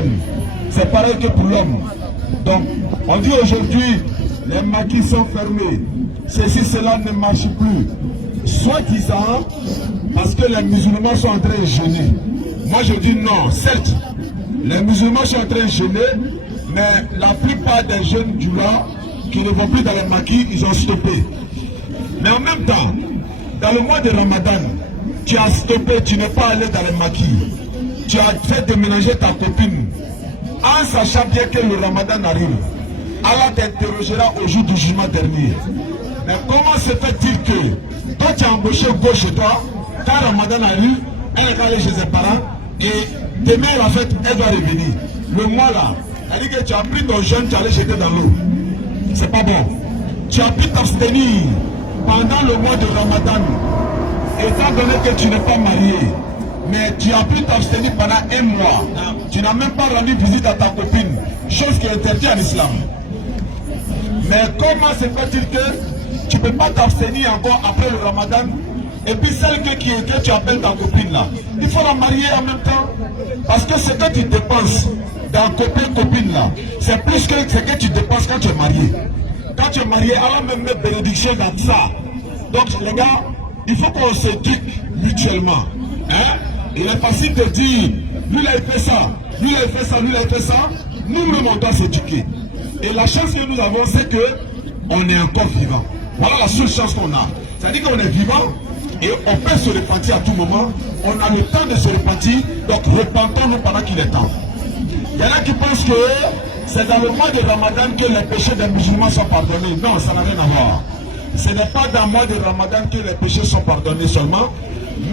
jeune. C'est pareil que pour l'homme. Donc, on dit aujourd'hui, les maquis sont fermés. Ceci, cela ne marche plus. Soi-disant, parce que les musulmans sont en train de jeûner. Moi, je dis non. Certes, les musulmans sont en train de jeûner, mais la plupart des jeunes du là qui ne vont plus dans les maquis, ils ont stoppé. Mais en même temps, dans le mois de Ramadan, tu as stoppé, tu n'es pas allé dans les maquis. Tu as fait déménager ta copine en sachant bien que le Ramadan arrive. Allah t'interrogera au jour du jugement dernier. Mais comment se fait-il que toi tu as embauché gauche chez toi, quand Ramadan arrive, elle va aller chez ses parents et demain la fête, elle doit revenir. Le mois là, elle dit que tu as pris ton jeûne, tu as allé jeter dans l'eau. C'est pas bon. Tu as pu t'abstenir pendant le mois de Ramadan, étant donné que tu n'es pas marié, mais tu as pu t'abstenir pendant un mois. Tu n'as même pas rendu visite à ta copine, chose qui est interdite en islam. Mais comment se fait-il que tu ne peux pas t'abstenir encore après le Ramadan? Et puis celle que tu appelles ta copine là, il faut la marier en même temps. Parce que ce que tu dépenses dans copine là, c'est plus que ce que tu dépenses quand tu es marié. Quand tu es marié, Allah même met bénédiction dans ça. Donc les gars, il faut qu'on s'éduque mutuellement. Hein? Il est facile de dire, lui là il fait ça, lui là il fait ça, lui là il fait ça. Nous-mêmes on doit s'éduquer. Et la chance que nous avons, c'est que on est encore vivant. Voilà la seule chance qu'on a. C'est-à-dire qu'on est vivant et on peut se repentir à tout moment. On a le temps de se repentir, donc repentons-nous pendant qu'il est temps. Il y en a qui pensent que c'est dans le mois de Ramadan que les péchés des musulmans sont pardonnés. Non, ça n'a rien à voir. Ce n'est pas dans le mois de Ramadan que les péchés sont pardonnés seulement.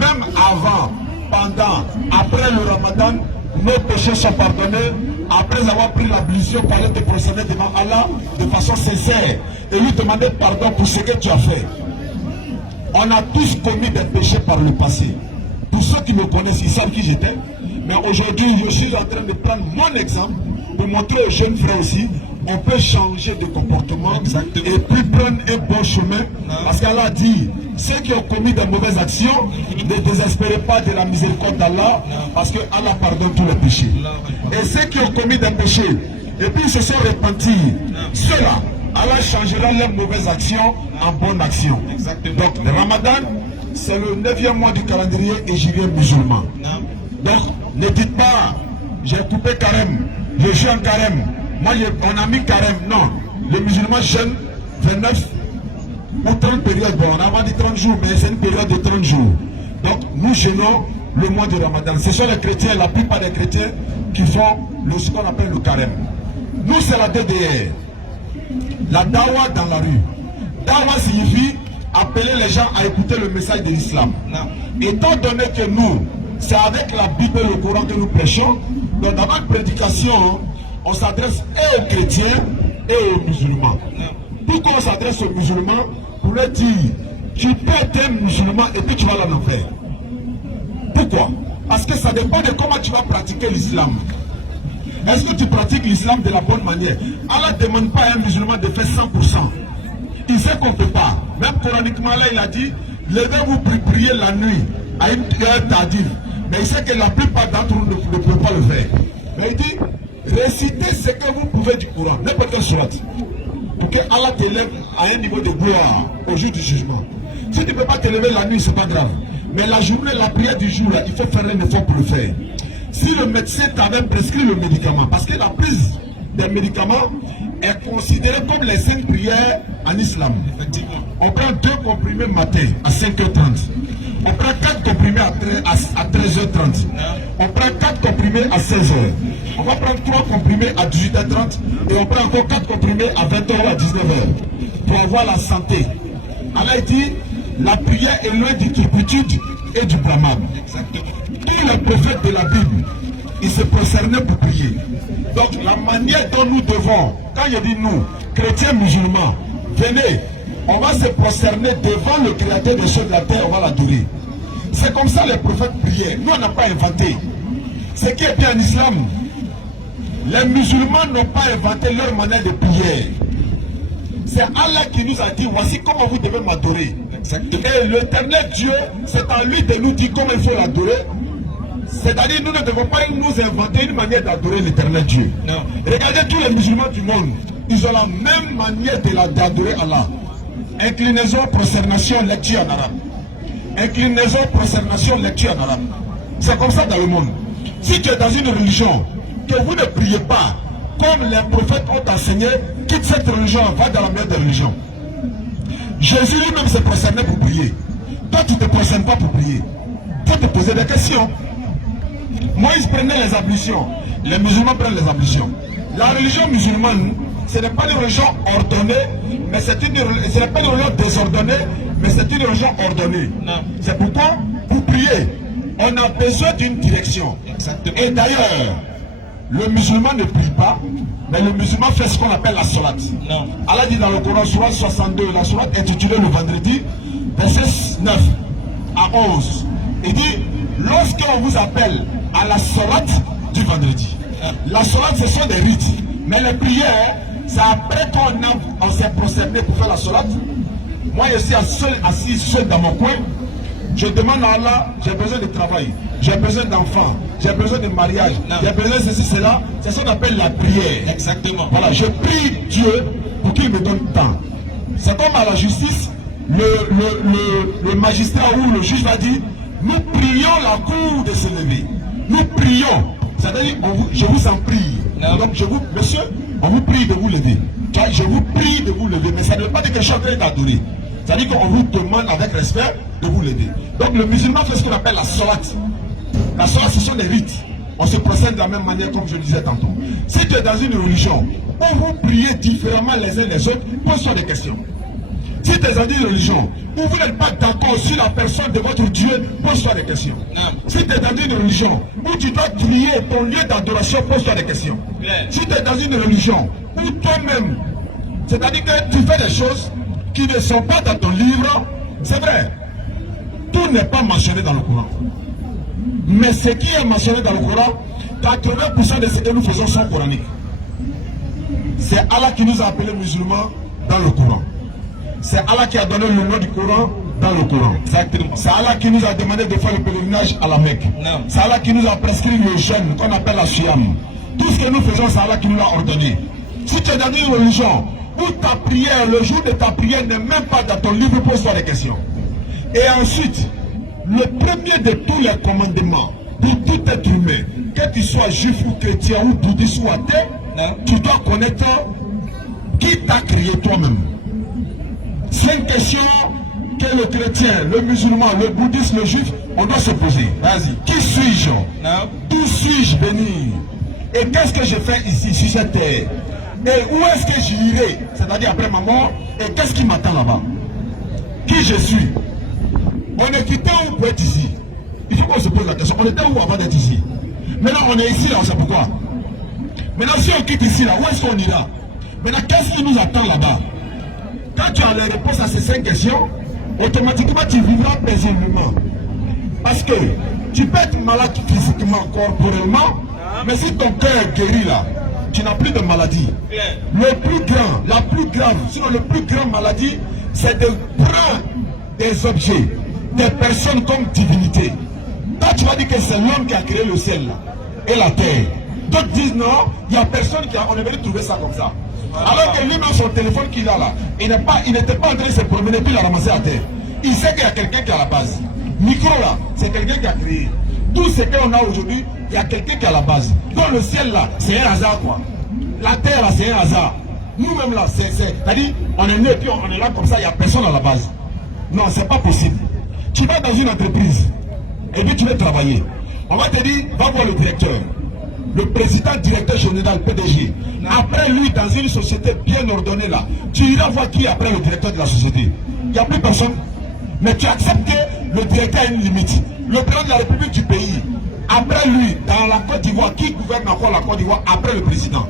Même avant, pendant, après le Ramadan, nos péchés sont pardonnés. Après avoir pris l'ablution, pour aller te procéder devant Allah de façon sincère et lui demander pardon pour ce que tu as fait. On a tous commis des péchés par le passé. Pour ceux qui me connaissent, ils savent qui j'étais. Mais aujourd'hui, je suis en train de prendre mon exemple pour montrer aux jeunes frères aussi, on peut changer de comportement. Exactement. Et puis prendre un bon chemin. Parce qu'Allah a dit, ceux qui ont commis de mauvaises actions, ne désespérez pas de la miséricorde d'Allah, parce que Allah pardonne tous les péchés. Et ceux qui ont commis des péchés, et puis ils se sont repentis, ceux-là, Allah changera leurs mauvaises actions en bonnes actions. Exactement. Donc le Ramadan, c'est le 9e mois du calendrier hégirien musulman. Donc ne dites pas, j'ai coupé carême, je suis en carême. Moi, on a mis carême. Non, les musulmans jeûnent 29 ou 30 périodes. Bon, on a dit 30 jours, mais c'est une période de 30 jours. Donc, nous jeûnons le mois de Ramadan. Ce sont les chrétiens, la plupart des chrétiens, qui font ce qu'on appelle le carême. Nous, c'est la DDR. La dawa dans la rue. Dawa signifie appeler les gens à écouter le message de l'islam. Étant donné que nous, c'est avec la Bible et le Coran que nous prêchons, donc dans notre prédication, on s'adresse et aux chrétiens et aux musulmans. Pourquoi on s'adresse aux musulmans? Pour leur dire, tu peux être musulman et puis tu vas en enfer. Pourquoi? Parce que ça dépend de comment tu vas pratiquer l'islam. Est-ce que tu pratiques l'islam de la bonne manière? Allah ne demande pas à un musulman de faire 100%. Il sait qu'on ne peut pas. Même coraniquement, là, il a dit, levez-vous pour prier la nuit à une heure tardive. Mais il sait que la plupart d'entre nous ne peuvent pas le faire. Mais il dit, récitez ce que vous pouvez du Coran, n'importe quelle sourate, pour que Allah t'élève à un niveau de gloire au jour du jugement. Si tu ne peux pas te lever la nuit, ce n'est pas grave. Mais la journée, la prière du jour, là, il faut faire un effort pour le faire. Si le médecin t'avait prescrit le médicament, parce que la prise des médicaments est considérée comme les 5 prières en islam. Effectivement. On prend 2 comprimés matin à 5h30. On prend 4 comprimés à 13h30. On prend 4 comprimés à 16h. On va prendre 3 comprimés à 18h30. Et on prend encore 4 comprimés à 20h ou à 19h. Pour avoir la santé. Allah dit, la prière est loin du turpitude et du blâmable. Tous les prophètes de la Bible, ils se prosternaient pour prier. Donc la manière dont nous devons, quand je dis nous, chrétiens musulmans, venez, on va se prosterner devant le créateur des cieux de la terre, on va l'adorer. C'est comme ça les prophètes priaient. Nous, on n'a pas inventé. Ce qui est bien en islam, les musulmans n'ont pas inventé leur manière de prier. C'est Allah qui nous a dit, voici comment vous devez m'adorer. Et l'éternel Dieu, c'est à lui de nous dire comment il faut l'adorer. C'est-à-dire, nous ne devons pas nous inventer une manière d'adorer l'éternel Dieu. Non. Regardez tous les musulmans du monde. Ils ont la même manière d'adorer Allah. Inclinaison, prosternation, lecture en arabe. Inclinaison, prosternation, lecture en arabe. C'est comme ça dans le monde. Si tu es dans une religion, que vous ne priez pas, comme les prophètes ont enseigné, quitte cette religion, va dans la meilleure des religions. Jésus lui-même s'est prosterné pour prier. Toi, tu ne te prosternes pas pour prier. Il faut te poser des questions. Moïse prenait les ablutions. Les musulmans prennent les ablutions. La religion musulmane, ce n'est pas une religion ordonnée, mais ce n'est pas une religion désordonnée, mais c'est une religion ordonnée. C'est pourquoi, pour prier, on a besoin d'une direction. Exactement. Et d'ailleurs, le musulman ne prie pas, mais le musulman fait ce qu'on appelle la solat. Allah dit dans le Coran, sourate 62, la solat intitulée le vendredi, verset 9 à 11. Il dit, lorsqu'on vous appelle à la solat du vendredi, la solat ce sont des rites, mais les prières, c'est après qu'on s'est prosterné pour faire la solat. Moi je suis assis seul dans mon coin, je demande à Allah, j'ai besoin de travail, j'ai besoin d'enfants, j'ai besoin de mariage, j'ai besoin de ceci, cela. C'est ce qu'on appelle la prière. Exactement. Voilà, je prie Dieu pour qu'il me donne temps. C'est comme à la justice, le magistrat ou le juge va dire, nous prions la cour de se lever. Nous prions. C'est-à-dire, je vous en prie. Donc, monsieur, on vous prie de vous lever. Je vous prie de vous lever, mais ça ne veut pas dire que je suis en train d'adorer. C'est-à-dire qu'on vous demande avec respect de vous lever. Donc le musulman fait ce qu'on appelle la solat. La solat, ce sont des rites. On se procède de la même manière comme je le disais tantôt. Si tu es dans une religion où vous priez différemment les uns les autres, pose-toi des questions. Si tu es dans une religion où vous n'êtes pas d'accord sur la personne de votre Dieu, pose-toi des questions. Si tu es dans une religion où tu dois trier ton lieu d'adoration, pose-toi des questions. Si tu es dans une religion où toi-même, c'est-à-dire que tu fais des choses qui ne sont pas dans ton livre, c'est vrai, tout n'est pas mentionné dans le Coran. Mais ce qui est mentionné dans le Coran, 80% de ce que nous faisons sont coraniques. C'est Allah qui nous a appelés musulmans dans le Coran. C'est Allah qui a donné le nom du Coran dans le Coran. C'est Allah qui nous a demandé de faire le pèlerinage à la Mecque. C'est Allah qui nous a prescrit le jeûne qu'on appelle la Siyam. Tout ce que nous faisons, c'est Allah qui nous l'a ordonné. Si tu es dans une religion où ta prière, le jour de ta prière n'est même pas dans ton livre, pose-toi des questions. Et ensuite, le premier de tous les commandements pour tout être humain, que tu sois juif ou chrétien ou bouddhiste ou athée, tu dois connaître qui t'a créé toi-même. C'est une question que le chrétien, le musulman, le bouddhiste, le juif, on doit se poser. Vas-y. Qui suis-je? D'où suis-je venu? Et qu'est-ce que je fais ici, sur cette terre? Et où est-ce que j'irai? C'est-à-dire après ma mort, et qu'est-ce qui m'attend là-bas? Qui je suis? On est quitté où pour être ici? Il faut qu'on se pose la question. On était où avant d'être ici? Maintenant on est ici là, on sait pourquoi. Maintenant si on quitte ici là, où est-ce qu'on ira? Maintenant qu'est-ce qui nous attend là-bas? Quand tu as les réponses à ces 5 questions, automatiquement tu vivras paisiblement. Parce que tu peux être malade physiquement, corporellement, mais si ton cœur est guéri là, tu n'as plus de maladie. Le plus grand, la plus grave, sinon le plus grand maladie, c'est de prendre des objets, des personnes comme divinité. Toi tu vas dire que c'est l'homme qui a créé le ciel là, et la terre. D'autres disent non, il n'y a personne qui a, on est venu trouver ça comme ça. Alors que lui-même son téléphone qu'il a là, il n'était pas en train de se promener puis il a ramassé à terre. Il sait qu'il y a quelqu'un qui est à la base. Micro là, c'est quelqu'un qui a créé. Tout ce qu'on a aujourd'hui, il y a quelqu'un qui est à la base. Donc le ciel là, c'est un hasard quoi. La terre là, c'est un hasard. Nous-mêmes là, c'est-à-dire, on est né puis on est là comme ça, il n'y a personne à la base. Non, c'est pas possible. Tu vas dans une entreprise et puis tu veux travailler. On va te dire, va voir le directeur. Le président, directeur général, PDG. Après lui, dans une société bien ordonnée là, tu iras voir qui est après le directeur de la société. Il n'y a plus personne. Mais tu acceptes que le directeur a une limite. Le président de la République du pays, après lui, dans la Côte d'Ivoire, qui gouverne encore la Côte d'Ivoire après le président?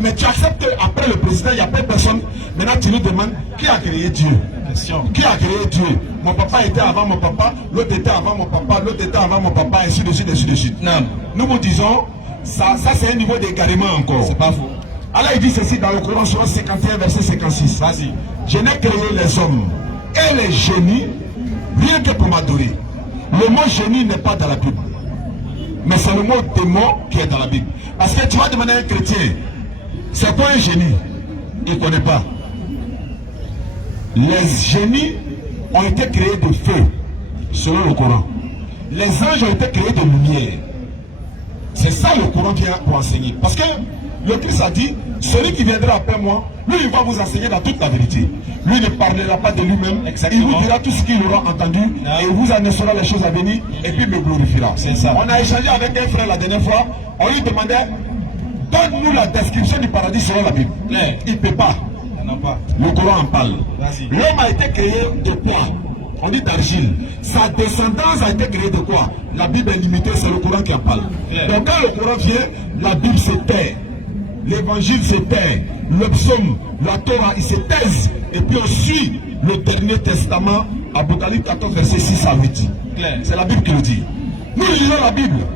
Mais tu acceptes qu'après le président, il n'y a pas personne. Maintenant, tu nous demandes qui a créé Dieu? Qui a créé Dieu? Mon papa était avant mon papa, l'autre était avant mon papa, l'autre était avant mon papa, ainsi de suite, ainsi de suite. Non. Nous vous disons, ça c'est un niveau d'égarement encore. C'est pas faux. Allah il dit ceci dans le Coran, surah 51, verset 56. Vas-y. Je n'ai créé les hommes et les génies rien que pour m'adorer. Le mot génie n'est pas dans la Bible. Mais c'est le mot démon qui est dans la Bible. Parce que tu vas demander à un chrétien, c'est quoi un génie? Il ne connaît pas. Les génies ont été créés de feu, selon le Coran. Les anges ont été créés de lumière. C'est ça le Coran vient pour enseigner. Parce que le Christ a dit, celui qui viendra après moi, lui il va vous enseigner dans toute la vérité. Lui ne parlera pas de lui-même. Il vous dira tout ce qu'il aura entendu et il vous annoncera les choses à venir et puis me glorifiera. C'est ça. On a échangé avec un frère la dernière fois. On lui demandait, donne-nous la description du paradis selon la Bible. Il ne peut pas. Le Coran en parle. L'homme a été créé de quoi? On dit d'argile. Sa descendance a été créée de quoi? La Bible est limitée, c'est le Coran qui en parle. Donc quand le Coran vient, la Bible se tait. L'évangile se tait. Le psaume, la Torah, ils se taisent. Et puis on suit le dernier testament, Apocalypse 14, verset 6 à 8. C'est la Bible qui le dit. Nous lisons la Bible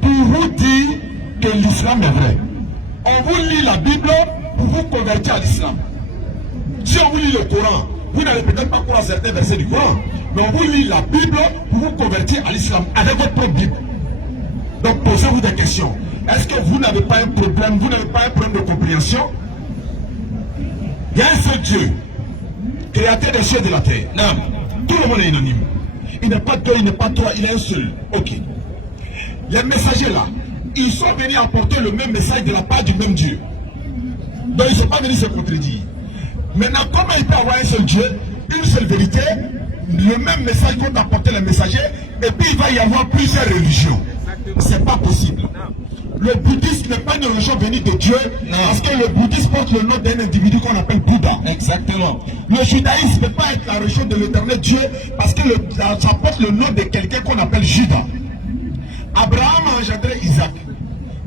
pour vous dire que l'islam est vrai. On vous lit la Bible pour vous convertir à l'islam. Si on vous lit le Coran, vous n'allez peut-être pas croire certains versets du Coran, mais on vous lit la Bible pour vous convertir à l'islam avec votre propre Bible. Donc posez-vous des questions. Est-ce que vous n'avez pas un problème, vous n'avez pas un problème de compréhension? Il y a un seul Dieu, créateur des cieux et de la terre. Non, tout le monde est unanime. Il n'est pas deux, il n'est pas trois, il est un seul. Ok. Les messagers là, ils sont venus apporter le même message de la part du même Dieu. Donc ils ne sont pas venus se contredire. Maintenant, comment il peut avoir un seul Dieu, une seule vérité, le même message qu'ont apporté les messagers, et puis il va y avoir plusieurs religions? C'est pas possible. Le bouddhisme n'est pas une religion venue de Dieu, parce que le bouddhisme porte le nom d'un individu qu'on appelle Bouddha. Exactement. Le judaïsme ne peut pas être la religion de l'éternel Dieu, parce que ça porte le nom de quelqu'un qu'on appelle Judas. Abraham a engendré Isaac.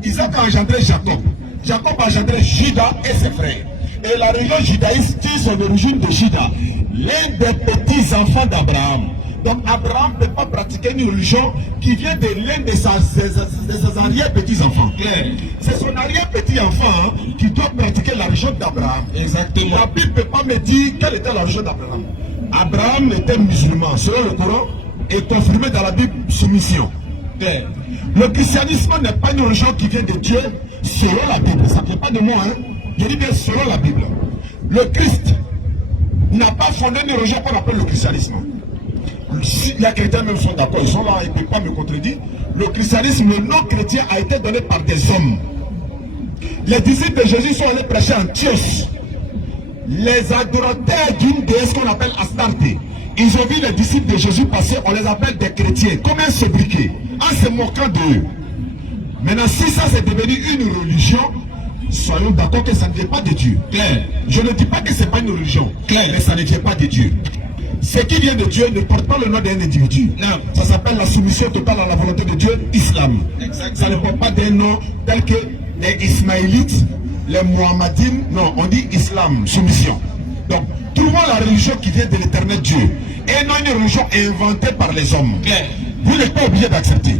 Isaac a engendré Jacob. Jacob a engendré Judas et ses frères. Et la religion judaïste tire son origine de Judas, l'un des petits-enfants d'Abraham. Donc Abraham ne peut pas pratiquer une religion qui vient de l'un de ses arrière-petits-enfants. C'est son arrière-petit-enfant qui doit pratiquer la religion d'Abraham. Exactement. La Bible ne peut pas me dire quelle était la religion d'Abraham. Abraham était musulman, selon le Coran, et confirmé dans la Bible soumission. Le christianisme n'est pas une religion qui vient de Dieu, selon la Bible. Ça ne vient pas de moi, hein. Je dis bien selon la Bible. Le Christ n'a pas fondé une religion qu'on appelle le christianisme. Si les chrétiens même sont d'accord, ils sont là, ils ne peuvent pas me contredire. Le christianisme, le nom chrétien a été donné par des hommes. Les disciples de Jésus sont allés prêcher en Antioche. Les adorateurs d'une déesse qu'on appelle Astarte, ils ont vu les disciples de Jésus passer, on les appelle des chrétiens, comme un sobriquet, en se moquant d'eux. Maintenant, si ça c'est devenu une religion, soyons d'accord que ça ne vient pas de Dieu. Claire. Je ne dis pas que ce n'est pas une religion, claire, mais ça ne vient pas de Dieu. Ce qui vient de Dieu ne porte pas le nom d'un individu. Non. Ça s'appelle la soumission totale à la volonté de Dieu, islam. Exactement. Ça ne porte pas d'un nom tel que les Ismaélites, les Mohammedines. Non, on dit islam, soumission. Donc, trouvons la religion qui vient de l'éternel Dieu. Et non une religion inventée par les hommes. Claire. Vous n'êtes pas obligé d'accepter.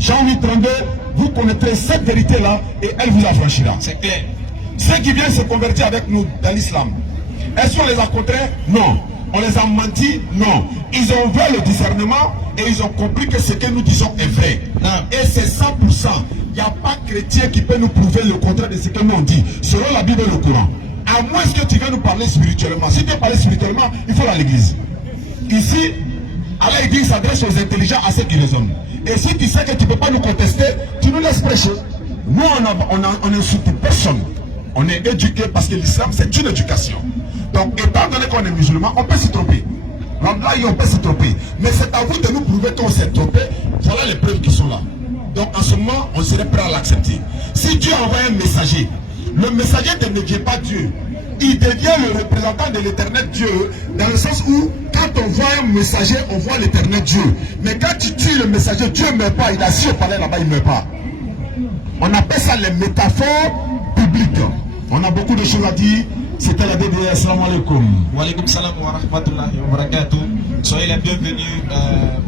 Jean 8:32, vous connaîtrez cette vérité-là et elle vous affranchira. C'est clair. Ceux qui viennent se convertir avec nous dans l'islam, est-ce qu'on les a contrés? Non. On les a menti? Non. Ils ont ouvert le discernement et ils ont compris que ce que nous disons est vrai. Non. Et c'est 100%. Il n'y a pas chrétien qui peut nous prouver le contraire de ce que nous on dit, selon la Bible et le Coran. À moins que tu viens nous parler spirituellement. Si tu veux parler spirituellement, il faut aller à l'église. Ici, Allah il s'adresse aux intelligents à ceux qui les ont. Et si tu sais que tu ne peux pas nous contester, tu nous laisses prêcher. Nous, on n'insulte personne. On est éduqué parce que l'islam, c'est une éducation. Donc, étant donné qu'on est musulman, on peut se tromper. Là, on peut se tromper. Mais c'est à vous de nous prouver qu'on s'est trompé. Voilà les preuves qui sont là. Donc, en ce moment, on serait prêt à l'accepter. Si Dieu envoie un messager, le messager ne devient pas Dieu. Il devient le représentant de l'éternel Dieu, dans le sens où, quand on voit un messager, on voit l'éternel Dieu. Mais quand tu tues le messager, Dieu ne meurt pas. Il a su au palais là-bas, il ne meurt pas. On appelle ça les métaphores bibliques. On a beaucoup de choses à dire. C'était la DDR. Assalamu alaikum. Wa alaikum salam wa rahmatullahi wa barakatuh. Soyez les bienvenus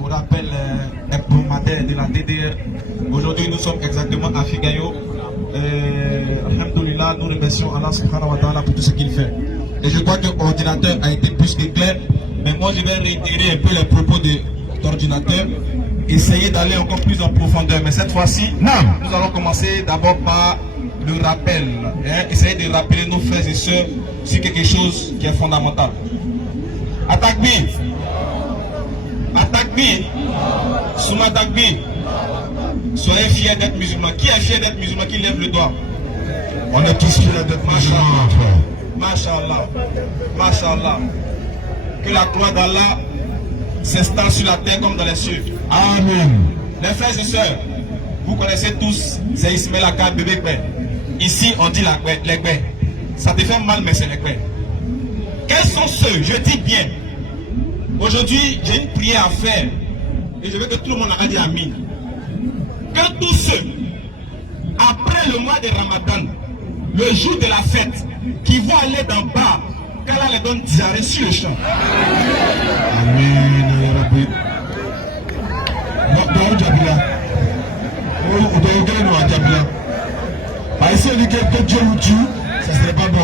au rappel hebdomadaire de la DDR. Aujourd'hui, nous sommes exactement à Figayo. Alhamdulillah, nous remercions Allah subhanahu wa ta'ala pour tout ce qu'il fait. Et je crois que l'ordinateur a été plus que clair. Mais moi, je vais réitérer un peu les propos de l'ordinateur. essayer d'aller encore plus en profondeur. Mais cette fois-ci, Non. nous allons commencer d'abord par le rappel. Essayer de rappeler nos frères et sœurs sur quelque chose qui est fondamental. Atakbir. Atakbir. Souma Atakbir. Soyez fiers d'être musulmans. Qui est fier d'être musulman? Qui lève le doigt? On est tous fiers d'être musulmans, frère. Masha'Allah. Masha'Allah. Que la gloire d'Allah s'installe sur la terre comme dans les cieux. Amen. Les frères et sœurs, vous connaissez tous, c'est Ismaël Aka, bébé Gbé. Ici, on dit les Gbé. Ça te fait mal, mais c'est les Gbé. Quels sont ceux, je dis bien, aujourd'hui, j'ai une prière à faire, et je veux que tout le monde a dit Amin. Que tous ceux, après le mois de Ramadan, le jour de la fête, qui vont aller dans le bar, qu'Allah les donne diarrhée sur le champ. Amen. Dans Djabila. Dans Djabila. Par ici, on dit que Dieu nous tue, ça serait pas bon.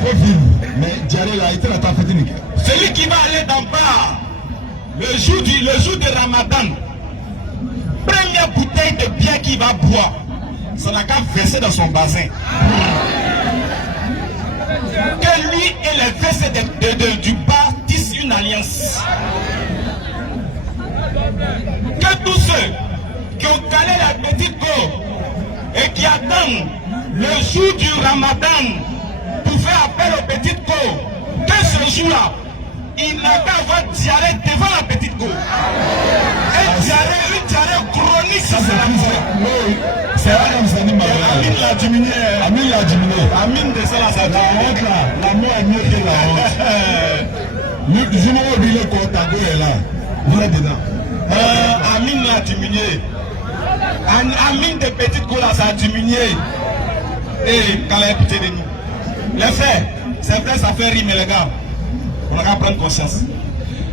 Faut vivre. Mais diarrhée là, il était la tafette. Celui qui va aller dans le bar, le jour de Ramadan, première bouteille de bière qu'il va boire, ça n'a qu'à verser dans son bassin. Que lui et les versets du bar tissent une alliance. Que tous ceux qui ont calé la petite go et qui attendent le jour du Ramadan pour faire appel aux petites go, que ce jour-là, il n'a qu'à avoir diarrhée devant la petite go. Une diarrhée chronique, ça c'est la mort. C'est un animal. Amine l'a diminué. Amine l'a diminué. Amine de ça, ça La honte là, la mort est mieux que la honte. Du moment où il est content, il est là. Vous êtes dedans. Amine l'a diminué. Amine de petite go là, ça a diminué. Et quand elle a écouté de nous. Les frères, c'est vrai, ça fait rire, mais les gars, on a qu'à prendre conscience.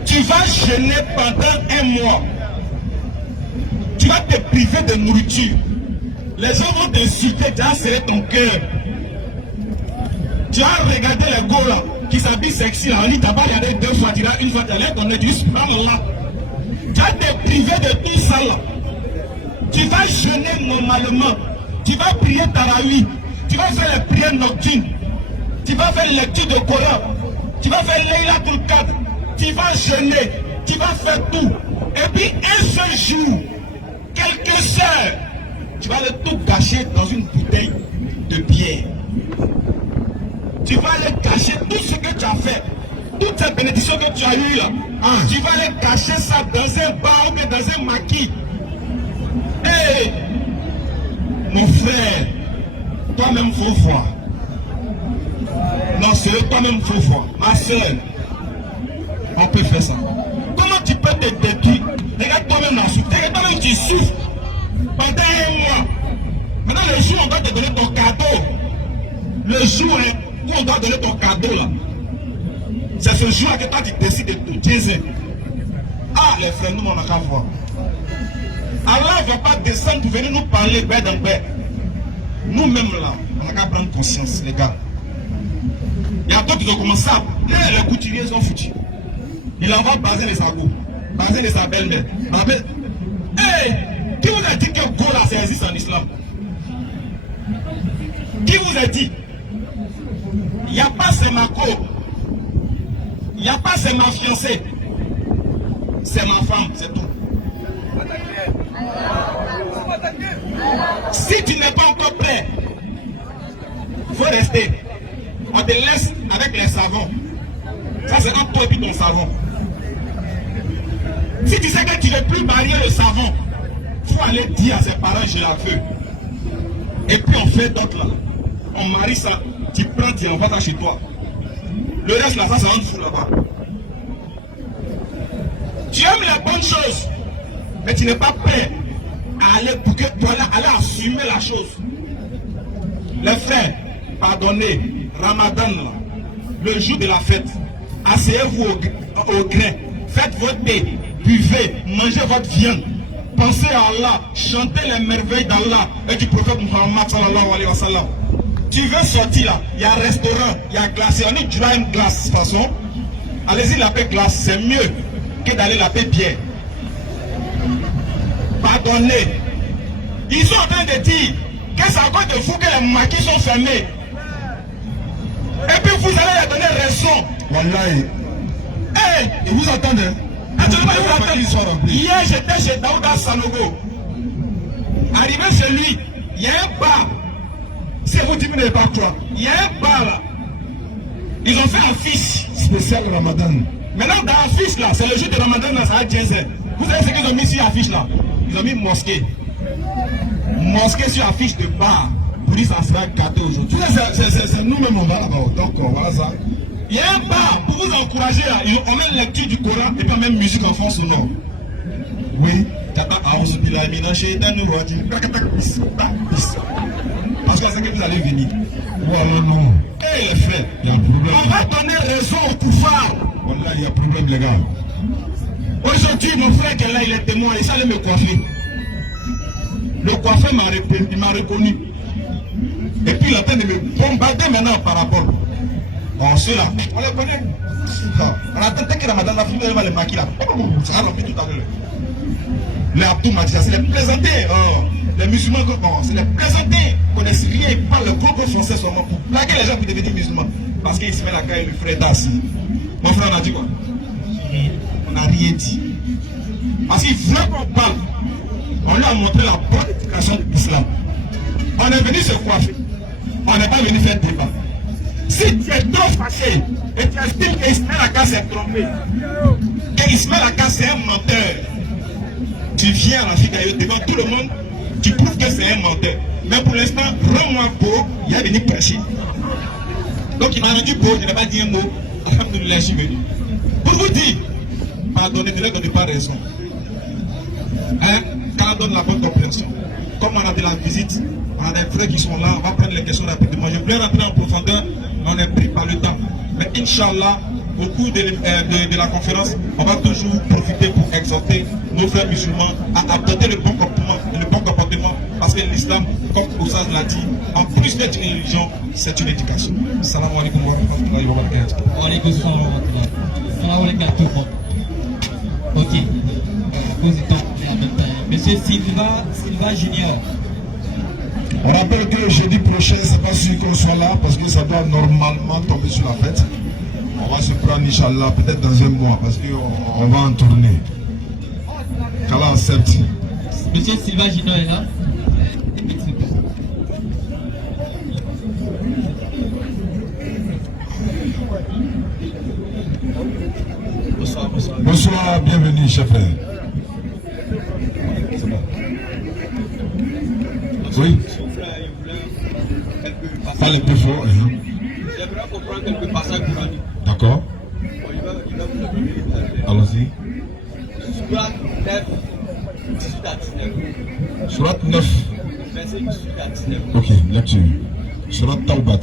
Tu vas jeûner pendant un mois. Tu vas te priver de nourriture. Les gens vont t'insulter, tu as serré ton cœur. Tu as regardé les gars là, qui s'habillent sexy là, on dit, tu n'as pas regardé 2 fois, tu as une fois, tu as l'air qu'on est du spam là. Tu vas te priver de tout ça là. Tu vas jeûner normalement. Tu vas prier Tarawih. Tu vas faire les prières nocturnes. Tu vas faire lecture de Coran. Tu vas faire Laylatul Qadr. Tu vas jeûner. Tu vas faire tout. Et puis un seul jour, quelques heures, tu vas le tout gâcher dans une bouteille de bière. Tu vas aller cacher tout ce que tu as fait. Toutes ces bénédictions que tu as eues là. Tu vas aller cacher ça dans un bar ou dans un maquis. Hey, mon frère, toi-même faut voir. Non, c'est toi-même faut voir. Ma soeur, on peut faire ça. Comment tu peux te détruire? Regarde toi-même dans souffre. Regarde toi-même tu souffres pendant un mois. Maintenant le jour où on doit te donner ton cadeau, le jour où on doit donner ton cadeau là, c'est ce jour-là que toi tu décides de tout dire. Ah les frères, nous on n'a qu'à voir. Allah ne va pas descendre pour venir nous parler bête en bête. Nous-mêmes là, on n'a qu'à prendre conscience, les gars. Il y a d'autres qui ont commencé à... Les couturiers sont foutus. Il envoie baser les sabots, baser les sa belle-mère. Hey, qui vous a dit que Gola ça existe en islam? Qui vous a dit? Il n'y a pas c'est ma co. Il n'y a pas c'est ma fiancée. C'est ma femme, c'est tout. Si tu n'es pas encore prêt, il faut rester. On te laisse avec les savons. Ça c'est entre toi et puis ton savon. Si tu sais que tu ne veux plus marier le savon, il faut aller dire à ses parents je la veux. Et puis on fait d'autres là. On marie ça, tu prends, tu envoies ça chez toi. Le reste là, ça c'est un fou là-bas. Tu aimes les bonnes choses, mais tu n'es pas prêt à aller pour que tu aller assumer la chose. Les frères, pardonnez, Ramadan là, le jour de la fête, asseyez-vous au grain, faites votre thé, buvez, mangez votre viande, pensez à Allah, chantez les merveilles d'Allah et du prophète Muhammad sallallahu alayhi wa sallam. Tu veux sortir là, il y a un restaurant, il y a glace, on dit tu as une glace de toute façon, allez-y la paix glace, c'est mieux que d'aller la paix bière. pardonner. Ils sont en train de dire que c'est à cause de vous que les maquis sont fermés. Et puis vous allez leur donner raison. Wallahi. Hey, Et vous attendez? Hier, j'étais chez Daouda Sanogo. Arrivé chez lui, il y a un bar. C'est vous diminuez pas toi. Il y a un bar là. Ils ont fait un fiche. Spécial Ramadan. Maintenant, dans l'affiche là, c'est le jour de Ramadan dans sa Jensen. Vous savez ce qu'ils ont mis sur l'affiche là? Ils ont mis mosquée. Mosquée sur l'affiche de bar. Pour dire ça sera gâteau aujourd'hui. C'est nous-mêmes, on va là-bas. Donc, voilà ça. Il y a un bar pour vous encourager là. On met lecture du Coran et puis même musique en fond sonore. Oui. Parce que c'est que vous allez venir. Voilà, non. Eh les frères, Il y a un problème. on va donner raison au koufar. Voilà, il y a un problème, les gars. Aujourd'hui, mon frère qui est là, il est témoin, il allait me coiffer. Le coiffeur m'a reconnu. Et puis il a train de me bombarder maintenant par rapport. Bon, ceux-là, on les connaît. On attend que Ramadan la fille va les maquiller là. Ça va remplir tout à l'heure. Les Abdou m'a dit ça, c'est les plaisanter. Les musulmans, c'est les plaisanter. Ils ne connaissent rien, ils parlent le gros français seulement pour plaquer les gens pour devenir musulmans. Parce qu'ils se mettent la caille, le frère d'assis. Mon frère, on a dit quoi? On n'a rien dit. Parce qu'il voulait qu'on parle. On lui a montré la bonne éducation de l'islam. On est venu se coiffer. On n'est pas venu faire débat. Si tu es trop fâché et tu estimes qu'Ismaël Aka s'est trompé, que Ismaël Aka c'est un menteur, tu viens à la fille devant tout le monde, tu prouves que c'est un menteur. Mais pour l'instant, rends-moi beau, il a venu prêcher. Donc il m'a rendu beau, je n'ai pas dit un mot. Alhamdoulilah, je suis venu. Pour vous dire, pardonnez, ne leur donnez pas raison. Hein? Quand on donne la bonne compréhension. Comme on a de la visite, on a des frères qui sont là, on va prendre les questions rapidement. Je voulais rentrer en profondeur, mais on est pris par le temps. Mais Inch'Allah, au cours de la conférence, on va toujours profiter pour exhorter nos frères musulmans à adopter le bon comportement, parce que l'islam, comme Oussaz l'a dit, en plus d'être une religion, c'est une éducation. Salam alaikum wa rahmatullahi wa barakatuh. Wa alaikum salam wa rahmatullahi. Salam alaikum tout le monde. Ok. Monsieur Silva Junior. On rappelle que le jeudi prochain, c'est pas sûr qu'on soit là parce que ça doit normalement tomber sur la fête. On va se prendre, Inch'Allah, peut-être dans un mois parce qu'on va en tourner. qu'Allah accepte. Monsieur Silva Junior est là. Bonsoir, bienvenue, chef frère. Oui. Parlez plus fort. J'aimerais comprendre quelques passages coraniques. D'accord. Allons-y. Surat 9, 18 à 19. Surat 9. Verset 18 à 19. Ok, lecture. Surat Taubat.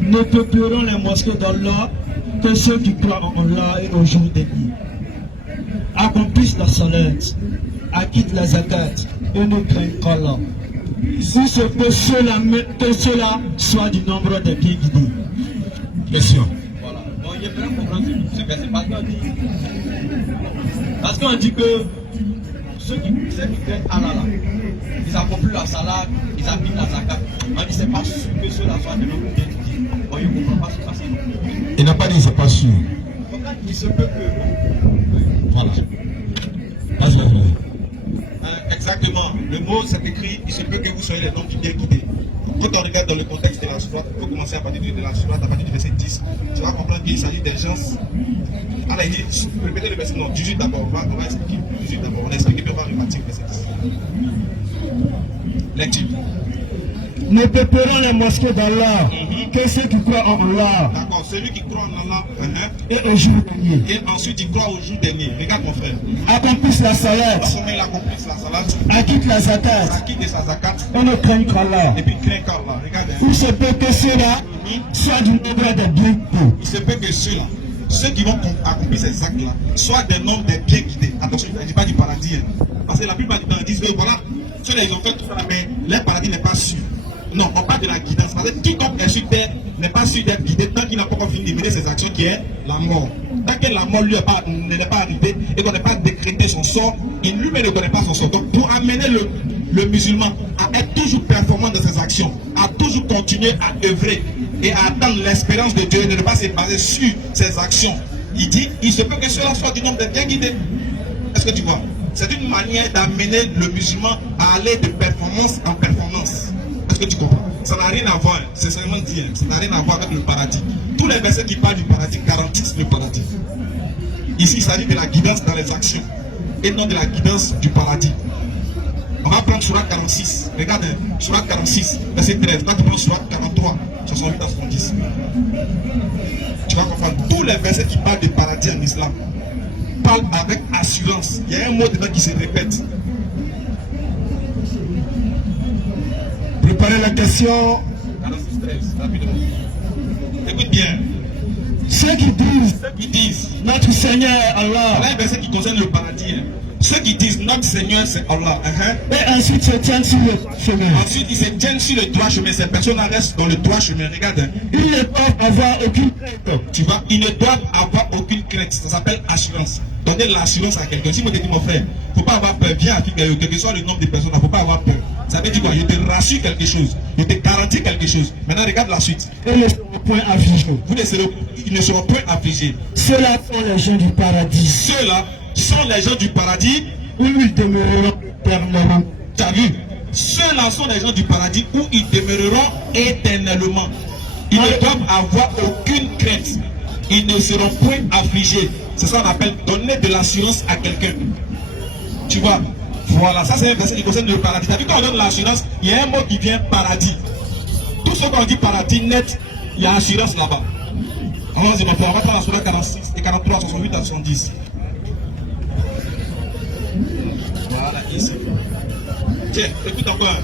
Ne peupleront les mosquées d'Allah que ceux qui croient en Allah et au jour dernier. Accomplissent la salat, acquittent la zakat et ne craignent qu'Allah. Si ce que cela soit du nombre des bien guidés. Question. Voilà. Donc j'aimerais comprendre ce verset parce qu'on dit que ceux qui craignent Allah là, ils accomplissent la salat, ils acquittent la zakat. On dit c'est pas sûr que cela soit du nombre des bien guidés. On ne comprend pas ce passage. Il n'a pas dit c'est pas sûr. Donc il se peut que... Voilà. Exactement. Le mot, c'est écrit, il se peut que vous soyez les noms qui bien guidés. Quand on regarde dans le contexte de la sourate, il faut commencer à partir de la sourate, à partir du verset 10. Tu vas comprendre qu'il s'agit des gens. Allah il dit, répétez le verset, non, 18 d'abord, on va expliquer. 18 d'abord, on a expliqué, puis on va repartir le verset 10. Lecture. Ne peupleront les mosquées d'Allah que ceux qui croient en Allah D'accord, celui qui croit en Allah, et au jour dernier. et ensuite il croit au jour dernier. Regarde mon frère. Accomplissent la salat, Comment il accomplit la salat, acquittent la zakat acquitte de sa zakat, et ne craignent qu'Allah. et puis craint qu'Allah. Regarde. Il se peut que cela soit du nombre des bien guidés. Il se peut que ceux-là, ceux qui vont accomplir ces actes-là, soient des noms des bien guidés. Attention, il ne dit pas du paradis. Parce que la plupart du temps, ils disent que voilà, ceux-là, ils ont fait tout ça, mais leur paradis n'est pas sûr. Non, on parle de la guidance. Parce que quiconque est sur terre n'est pas sûr d'être guidé tant qu'il n'a pas encore fini de mener ses actions, qui est la mort. Tant que la mort lui n'est pas arrivée et qu'on n'a pas décrété son sort, il lui-même ne connaît pas son sort. Donc pour amener le musulman à être toujours performant dans ses actions, à toujours continuer à œuvrer et à attendre l'espérance de Dieu, de ne pas se baser sur ses actions, il dit, il se peut que cela soit du nombre de bien guidés. Est-ce que tu vois? C'est une manière d'amener le musulman à aller de performance en performance. Est-ce que tu comprends? Ça n'a rien à voir, c'est seulement dire, ça n'a rien à voir avec le paradis. Tous les versets qui parlent du paradis garantissent le paradis. Ici, il s'agit de la guidance dans les actions et non de la guidance du paradis. On va prendre Surat 46. Regarde, Surat 46, verset 13. Quand tu prends Surat 43, 68 à 70. Tu vas comprendre. Tous les versets qui parlent du paradis en islam parlent avec assurance. Il y a un mot dedans qui se répète. Préparez la question. 46, 13, rapidement. Écoute bien. Ceux qui disent notre Seigneur est Allah. Voilà un verset qui concerne le paradis. Ceux qui disent notre Seigneur c'est Allah. Et ensuite se tiennent sur le chemin. Ensuite ils se tiennent sur le droit chemin. Ces personnes restent dans le droit chemin. Regarde. Ils ne doivent avoir aucune crainte. Tu vois, ils ne doivent avoir aucune crainte. Ça s'appelle assurance. Donner l'assurance à quelqu'un. Si moi te dis mon frère, faut pas avoir peur. Viens à quel que soit le nombre de personnes, faut pas avoir peur. Ça veut dire quoi? Je te rassure quelque chose. Je te garantis quelque chose. Maintenant regarde la suite. Ils ne seront point affligés. Ils ne seront point affligés. Ceux-là sont les gens du paradis. Ceux-là sont les gens du paradis où ils demeureront éternellement. Tu as vu? Ceux-là sont les gens du paradis où ils demeureront éternellement. Ils ne doivent avoir aucune crainte. Ils ne seront point affligés. C'est ça qu'on appelle donner de l'assurance à quelqu'un. Tu vois? Voilà, ça c'est un verset qui concerne le paradis. Tu as vu, quand on donne l'assurance, il y a un mot qui vient paradis. Tout ce qu'on dit paradis net, il y a assurance là-bas. On va prendre la Surah 46 et 43, 68 à 70. Voilà, ici. Tiens, écoute encore.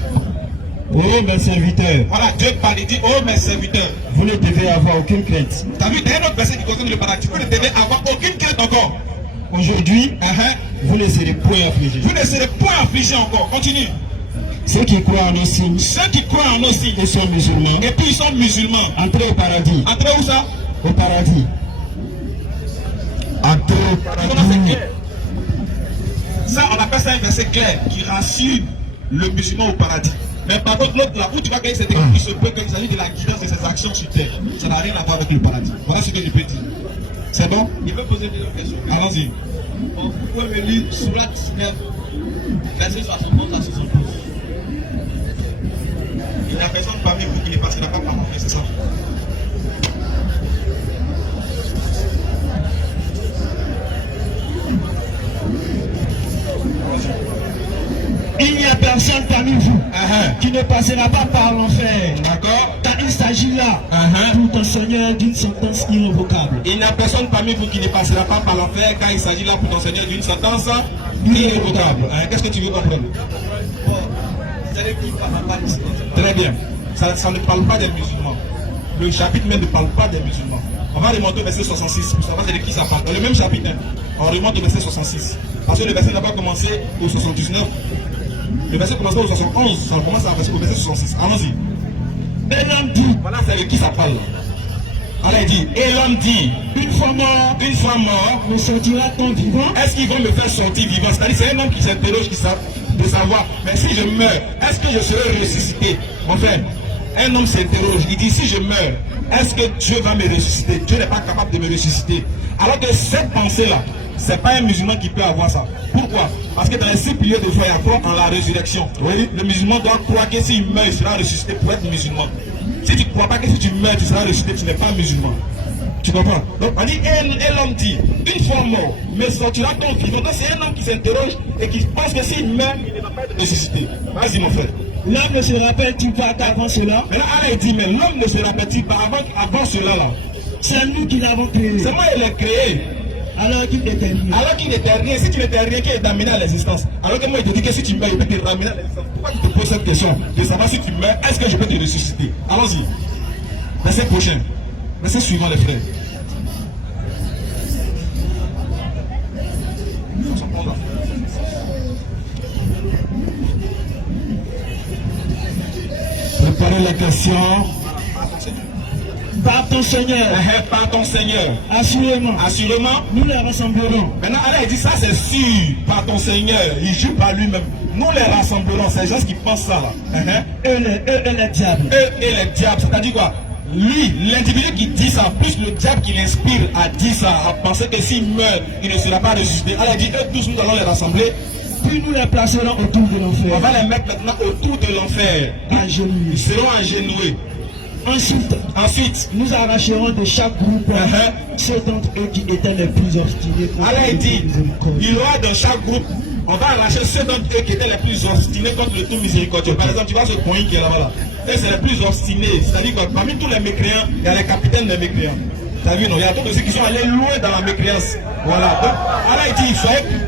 Oh mes serviteurs. Voilà, Dieu parle, il dit, oh mes serviteurs. Vous ne devez avoir aucune crainte. Tu as vu, il y a un autre verset qui concerne le paradis. Vous ne devez avoir aucune crainte encore. Aujourd'hui, vous ne serez point affligés. Vous ne serez point affligés encore. Continue. Ceux qui croient en aussi. Ceux qui croient en aussi. Ils sont musulmans. Et puis ils sont musulmans. Entrez au paradis. Entrez où ça? Au paradis. Entrez au paradis. Ça, on appelle ça un verset clair qui rassure le musulman au paradis. Mais par contre, l'autre là, où tu vas gagner cette équipe, il se peut qu'il s'agit de la guidance de ses actions sur terre. Ça n'a rien à voir avec le paradis. Voilà ce que je peux dire. C'est bon? Il veut poser une question. Allons-y. Vous pouvez me lire Surat 19, verset 71 à 72. Il n'y a personne parmi vous qui ne passera pas par mon frère, c'est ça? Il n'y a personne parmi vous qui ne passera pas par l'enfer. D'accord? Car il s'agit là pour ton Seigneur d'une sentence irrévocable. Il n'y a personne parmi vous qui ne passera pas par l'enfer car il s'agit là pour ton Seigneur d'une sentence irrévocable. Qu'est-ce que tu veux comprendre? Très bien. Ça ne parle pas des musulmans. Le chapitre même ne parle pas des musulmans. On va remonter au verset 66 pour savoir de qui ça parle. Dans le même chapitre, on remonte au verset 66. Parce que le verset n'a pas commencé au 79. Le verset commence au 71. Ça commence au verset 66. Allons-y. Et l'homme dit, Voilà, c'est avec qui ça parle. Alors il dit, et l'homme dit, une fois mort, me sortira-t-on vivant? Est-ce qu'ils vont me faire sortir vivant? C'est-à-dire, c'est un homme qui s'interroge, de savoir, mais si je meurs, est-ce que je serai ressuscité? Mon frère, un homme s'interroge, il dit, si je meurs, est-ce que Dieu va me ressusciter? Dieu n'est pas capable de me ressusciter. Alors que cette pensée-là, c'est pas un musulman qui peut avoir ça. Pourquoi? Parce que dans les 6 piliers de foi, il y a croire en la résurrection. Oui? Le musulman doit croire que s'il meurt, il sera ressuscité pour être musulman. Si tu ne crois pas que si tu meurs, tu seras ressuscité, tu n'es pas musulman. Tu comprends? Donc on dit, et l'homme dit, une fois mort, mais sortira-t-on vivant? Donc c'est un homme qui s'interroge et qui pense que s'il meurt, il ne va pas être ressuscité. Vas-y mon frère. L'homme ne se rappelle-t-il pas qu'avant cela? Mais là, Allah dit, mais l'homme ne se rappelle-t-il pas avant cela là? C'est nous qui l'avons créé. C'est moi qui l'ai créé. Alors qu'il n'était rien. Alors qu'il n'était rien, si tu n'étais rien, qui est amené à l'existence. Alors que moi, il te dit que si tu meurs, il peut te ramener à l'existence. Pourquoi tu te poses cette question de savoir si tu meurs, est-ce que je peux te ressusciter? Allons-y. Verset prochain. Verset suivant, les frères. Préparez les questions. Par ton Seigneur, Par ton Seigneur. assurément, Assurément. nous les rassemblerons. Maintenant, Allah il dit ça, c'est sûr. Par ton Seigneur. Il jure par lui-même. Nous les rassemblerons. C'est les gens qui pensent ça là. Eux les diables. Eux et les diables. C'est-à-dire quoi? Lui, l'individu qui dit ça, plus le diable qui l'inspire à dire ça, à penser que s'il meurt, il ne sera pas ressuscité. Allah dit, eux tous, nous allons les rassembler. Puis nous les placerons autour de On l'enfer. va les mettre maintenant autour de l'enfer. Ils Agenouillés. seront agenouillés. Ensuite, nous arracherons de chaque groupe ceux d'entre eux qui étaient les plus obstinés. Allah dit, il y aura dans chaque groupe, on va arracher ceux d'entre eux qui étaient les plus obstinés contre le tout miséricordieux. Par exemple, tu vois ce coin qui est là-bas là. C'est les plus obstinés. C'est-à-dire que parmi tous les mécréants, il y a les capitaines des mécréants. Tu as vu, non? Il y a d'autres ceux qui sont allés loin dans la mécréance. Voilà. Donc, Allah dit,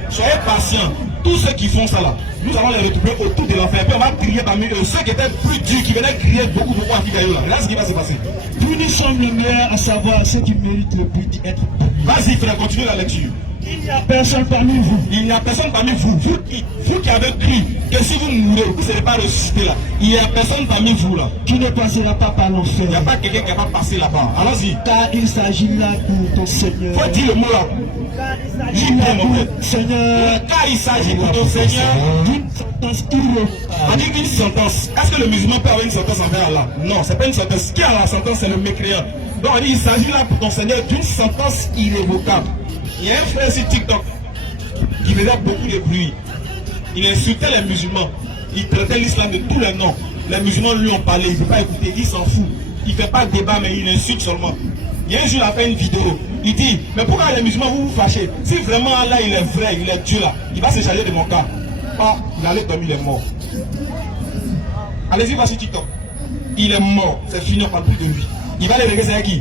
soyez patients. Tous ceux qui font ça là, nous allons les retrouver autour de l'enfer. Puis on va crier parmi eux. Ceux qui étaient plus durs, qui venaient crier beaucoup à Kigayo là. Là, ce qui va se passer. Puis nous sommes les meilleurs à savoir ceux qui méritent le but d'être. Vas-y, frère, continue la lecture. Il n'y a personne parmi vous. Il n'y a personne parmi vous. Vous qui avez cru que si vous mourrez, vous ne serez pas ressuscité là. Il n'y a personne parmi vous là. Qui ne passera pas par l'enfer. Il n'y a pas quelqu'un qui va passer là-bas. Allons-y. Car il s'agit là pour ton Seigneur. Faut dire le mot là. Il y a pour Seigneur. Car il s'agit pour ton Seigneur D'une sentence irrévocable. on dit une sentence. Est-ce que le musulman peut avoir une sentence envers Allah? Non, c'est pas une sentence. Qui a la sentence, c'est le mécréant. Donc on dit il s'agit là pour ton Seigneur d'une sentence irrévocable. Il y a un frère sur TikTok qui faisait beaucoup de bruit. Il insultait les musulmans. Il traitait l'islam de tous les noms. Les musulmans lui ont parlé, il ne veut pas écouter, il s'en fout. Il ne fait pas de débat, mais il insulte seulement. Il y a un jour, il a fait une vidéo. Il dit, mais pourquoi les musulmans vous vous fâchez? Si vraiment Allah il est vrai, il est Dieu là, il va se charger de mon cas. Ah, il allait dormir, il est mort. Allez-y, voici TikTok. Il est mort, c'est fini, on ne parle plus de lui. Il va les régler, c'est à qui?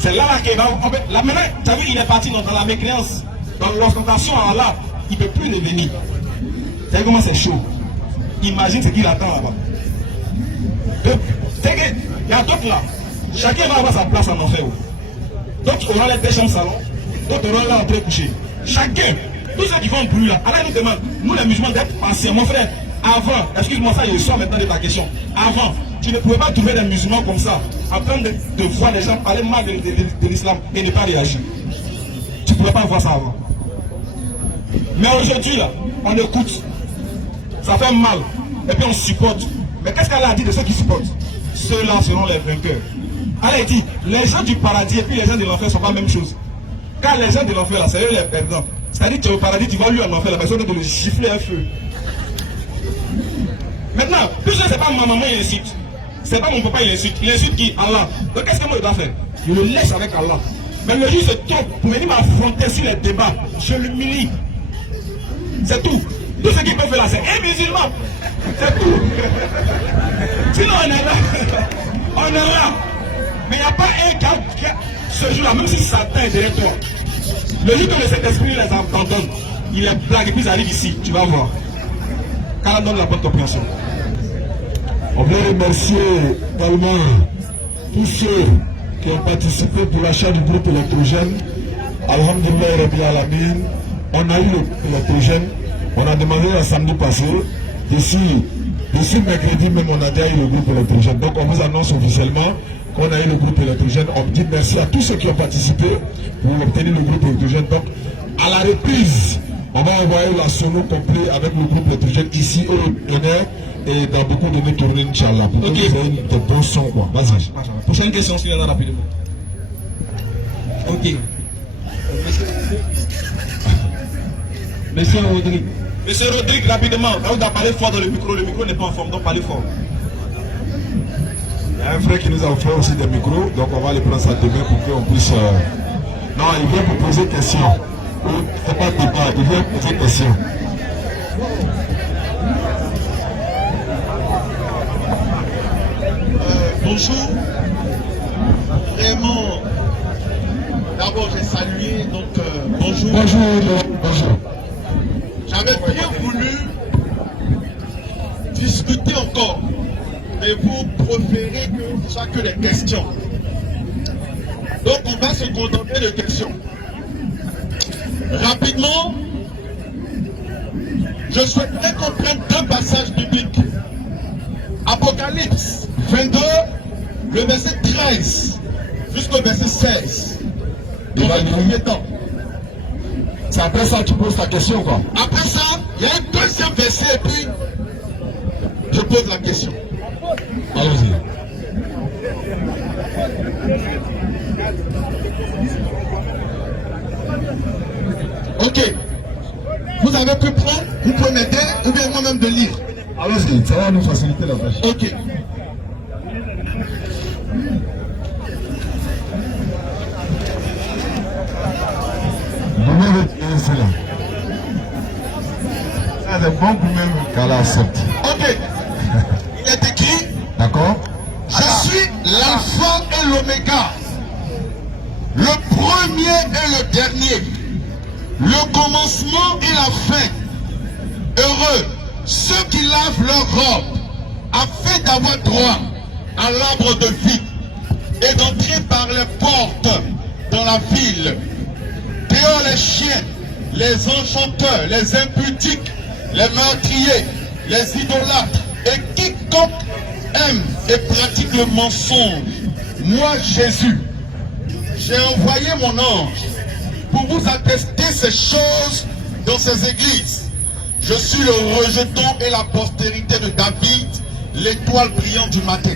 C'est là qu'il va. Là maintenant, tu as vu, il est parti dans la mécréance, dans l'ostentation à Allah. Il ne peut plus revenir. Tu sais comment c'est chaud? Imagine ce qu'il attend là-bas. Il y a d'autres là. Chacun va avoir sa place en enfer. D'autres auront les deux chambres salon. D'autres auront là en train coucher. Chacun. Tous ceux qui font bruit là. Allah nous demande, nous les musulmans, d'être patients. Mon frère, avant, excuse-moi ça, je sors maintenant de ta question. Avant, tu ne pouvais pas trouver des musulmans comme ça, en train de voir les gens parler mal de l'islam et ne pas réagir. Tu ne pouvais pas voir ça avant. Mais aujourd'hui, là, on écoute. Ça fait mal. Et puis on supporte. Mais qu'est-ce qu'Allah a dit de ceux qui supportent? Ceux-là seront les vainqueurs. Allah dit, les gens du paradis et puis les gens de l'enfer ne sont pas la même chose. Car les gens de l'enfer, là, c'est eux les perdants. C'est-à-dire que tu es au paradis, tu vas lui en enfer, la personne doit le gifler un feu. Maintenant, puisque ce n'est pas ma maman, il insulte. C'est pas mon papa, il insulte. Il insulte qui? Allah. Donc qu'est-ce que moi je dois faire? Je le laisse avec Allah. Mais le juge se trompe pour venir m'affronter sur les débats. Je l'humilie. C'est tout. Tout ce qu'il peut faire là, c'est un musulman. C'est tout. Sinon, on est là. On est là. Mais il n'y a pas un cas ce jour-là, même si Satan est derrière toi. Le jour que le Saint-Esprit les abandonne, il est blague et puis il arrive ici. Tu vas voir. Car donne la bonne compréhension. On veut remercier également tous ceux qui ont participé pour l'achat du groupe électrogène. Alhamdulillah Rabbil Alamin. On a eu l'électrogène. On a demandé la samedi passé. D'ici mercredi même, on a déjà eu le groupe électrogène. Donc on vous annonce officiellement qu'on a eu le groupe électrogène. On dit merci à tous ceux qui ont participé pour obtenir le groupe électrogène. Donc à la reprise, on va envoyer la solo complet avec le groupe électrogène ici au Bénin et dans beaucoup de nos tournées, Inch'Allah. Pour que vous ayez de bons sons, quoi. Vas-y. Prochaine question, suivez-la rapidement. Ok. Monsieur Rodrigue. Monsieur Rodrigue, rapidement. Là, vous doit parler fort dans le micro n'est pas en forme, donc parlez fort. Il y a un frère qui nous a offert aussi des micros, donc on va les prendre ça demain pour qu'on puisse. Non, il vient vous poser question. C'est pas débat, il vient poser question. Bonjour. Vraiment, d'abord j'ai salué, donc bonjour. Bonjour. J'avais bien voulu discuter encore, mais vous préférez que ce soit que des questions. Donc on va se contenter de questions. Rapidement, je souhaiterais qu'on prenne deux passages bibliques. Apocalypse 22, le verset 13 jusqu'au verset 16. Dans le premier temps. C'est après ça que tu poses ta question, quoi. Après ça, il y a un deuxième verset et puis je pose la question. Allons-y. Ok. Vous avez pu prendre, vous pouvez m'aider ou bien moi-même de lire. Allons-y, ça va nous faciliter la tâche. Ok. Vous m'avez dit cela. Ça c'est bon pour même qu'à la sorte. Ok. Il est écrit, D'accord? je suis l'alpha et l'oméga, le premier et le dernier, le commencement et la fin. Heureux ceux qui lavent leur robe afin d'avoir droit à l'arbre de vie et d'entrer par les portes dans la ville. Dehors les chiens, les enchanteurs, les impudiques, les meurtriers, les idolâtres et quiconque aime et pratique le mensonge. Moi, Jésus, j'ai envoyé mon ange pour vous attester ces choses dans ces églises. Je suis le rejeton et la postérité de David, l'étoile brillante du matin.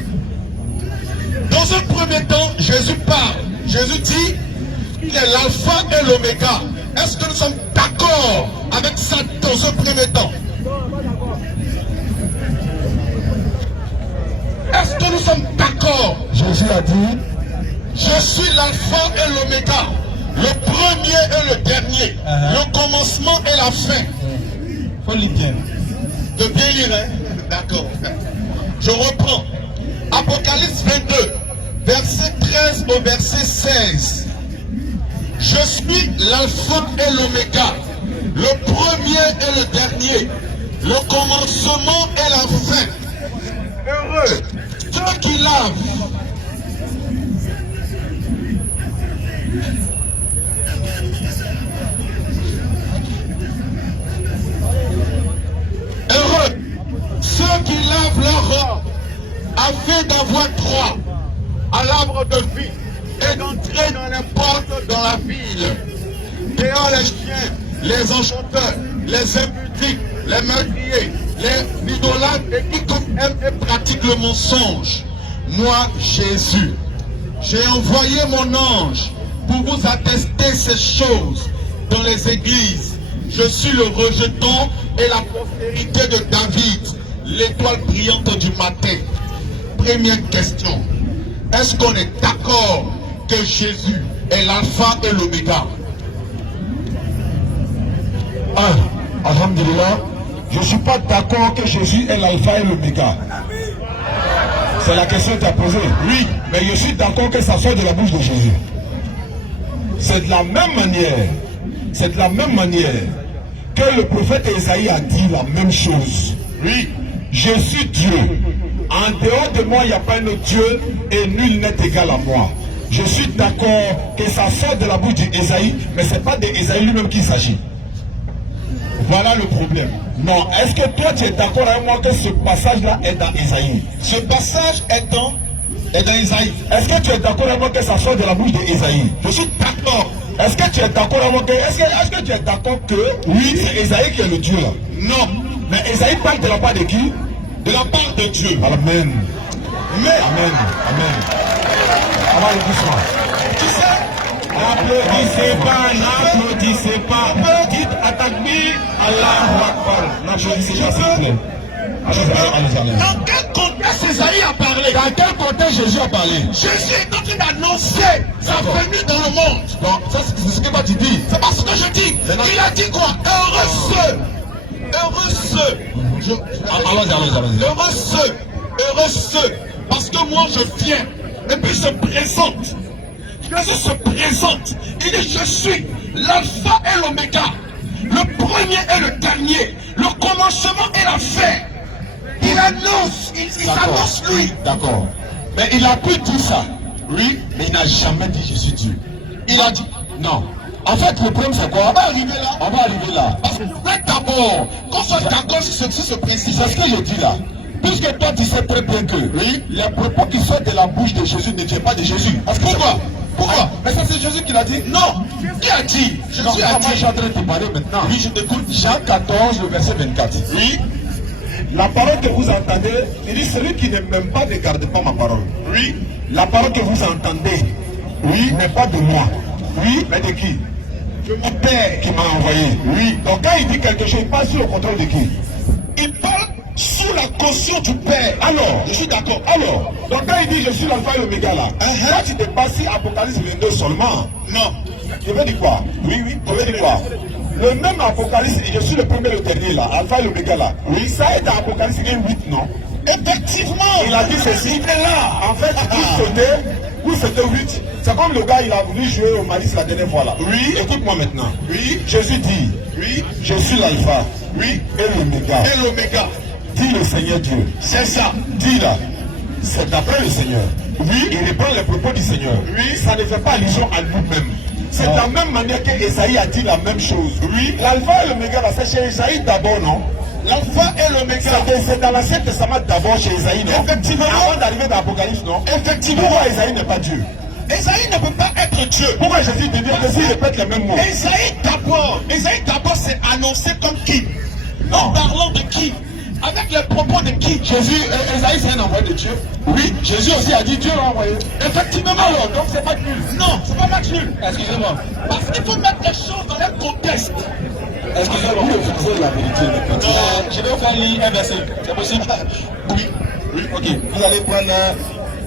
Dans un premier temps, Jésus parle. Jésus dit, il est l'alpha et l'oméga. Est-ce que nous sommes d'accord avec ça dans un premier temps? Est-ce que nous sommes d'accord? Jésus a dit, Je suis l'alpha et l'oméga, le premier et le dernier, le commencement et la fin. Faut lire bien. De bien lire, hein? D'accord. Je reprends. Apocalypse 22, verset 13 au verset 16. Je suis l'alpha et l'oméga, le premier et le dernier, le commencement et la fin. Heureux ceux qui lavent. Heureux ceux qui lavent leur robe afin d'avoir droit à l'arbre de vie et d'entrer dans les portes dans la ville. Dehors les chiens, les enchanteurs, les impudiques, les meurtriers, les idolâtres et quiconque aime et pratique le mensonge. Moi, Jésus, j'ai envoyé mon ange pour vous attester ces choses dans les églises. Je suis le rejeton et la postérité de David, l'étoile brillante du matin. Première question. Est-ce qu'on est d'accord que Jésus est l'alpha et l'oméga? Alhamdulillah, je ne suis pas d'accord que Jésus est l'alpha et l'oméga. C'est la question que tu as posée. Oui, mais je suis d'accord que ça sort de la bouche de Jésus. C'est de la même manière, que le prophète Esaïe a dit la même chose. Oui, je suis Dieu. En dehors de moi, il n'y a pas un autre Dieu et nul n'est égal à moi. Je suis d'accord que ça sort de la bouche d'Esaïe, mais ce n'est pas d'Esaïe lui-même qu'il s'agit. Voilà le problème. Non, est-ce que toi tu es d'accord avec moi que ce passage-là est dans Esaïe? Ce passage est dans Esaïe. Est-ce que tu es d'accord avec moi que ça sort de la bouche d'Esaïe? Je suis d'accord. Est-ce que tu es d'accord avec moi que... Est-ce que tu es d'accord que... Oui, c'est Esaïe qui est le Dieu là? Non. Mais Esaïe parle de la part de qui? De la part de Dieu. Amen. Mais, Amen. Amen. Applaudissement. tu sais, N'applaudissez pas. Dites à Takbir, Allahu Akbar. N'applaudissez pas, s'il vous plaît. Allez. dans quel contexte Esaïe a parlé? Dans quel contexte Jésus a parlé? Jésus est en train d'annoncer sa venue dans le monde. Donc, ça c'est ce que toi tu dis. C'est pas ce que je dis. Il a dit quoi? Heureux ceux. Heureux ceux. Parce que moi je viens. Et puis se présente. Jésus se présente. Il dit je suis l'alpha et l'oméga. Le premier et le dernier. Le commencement et la fin. Il annonce. Il s'annonce lui. D'accord. Mais il a pu dire ça. Oui, mais il n'a jamais dit je suis Dieu. Il a dit non. En fait, le problème c'est quoi? On va arriver là. Parce que d'abord, qu'on soit d'accord sur ce principe. C'est ce que je dis là. Puisque toi tu sais très bien que les propos qui sortent de la bouche de Jésus ne viennent pas de Jésus. Pourquoi? Pourquoi? Mais ça c'est Jésus qui l'a dit. Non. Qui a dit? Jésus a dit. Moi je suis en train de te parler maintenant. Oui, je t'écoute. Jean 14, le verset 24. Oui. La parole que vous entendez, il dit celui qui ne m'aime pas ne garde pas ma parole. Oui. La parole que vous entendez, oui, n'est pas de moi. Oui, mais de qui? De mon Père qui m'a envoyé. Oui. Donc quand il dit quelque chose, il passe sur le contrôle de qui? Il parle sous la caution du Père. Alors, je suis d'accord. Alors, donc quand il dit je suis l'alpha et l'oméga là, là tu te passes sur Apocalypse 22 seulement. Non. Je veux dire quoi? Oui, oui. Je veux dire quoi? Le même Apocalypse, je suis le premier et le dernier là, alpha et l'oméga là. Oui, ça est dans Apocalypse 1:8, non? Effectivement. Il a dit ceci. Il est là. En fait, où c'était 8. C'est comme le gars, il a voulu jouer au malice la dernière fois là. Oui. Écoute-moi maintenant. Oui. Jésus dit. Oui. Je suis l'alpha. Oui. Et l'oméga. Et l'oméga. Dit le Seigneur Dieu. C'est ça. Dit là. C'est d'après le Seigneur. Oui. Il reprend les propos du Seigneur. Oui. Ça ne fait pas allusion à nous-mêmes. C'est de la même manière que Esaïe a dit la même chose. Oui. L'alpha et l'oméga là, c'est chez Esaïe d'abord, non? L'alpha et l'oméga. C'est dans l'Ancien Testament d'abord chez Esaïe, non? Effectivement. Avant d'arriver dans l'Apocalypse, non? Effectivement. Pourquoi Esaïe n'est pas Dieu? Esaïe ne peut pas être Dieu. Pourquoi Jésus te dit que s'il répète les mêmes mots? Esaïe d'abord c'est annoncé comme qui? En parlant de qui? Avec les propos de qui? Jésus, Esaïe c'est un envoyé de Dieu. Oui, Jésus aussi a dit Dieu l'a envoyé. Effectivement, alors, donc c'est pas nul. Non, c'est pas match nul. Excusez-moi. Parce qu'il faut mettre les choses dans leur contexte. Excusez-moi, vous refusez la vérité. Je vais vous faire lire un verset. C'est possible? Oui. Oui, ok. Vous allez prendre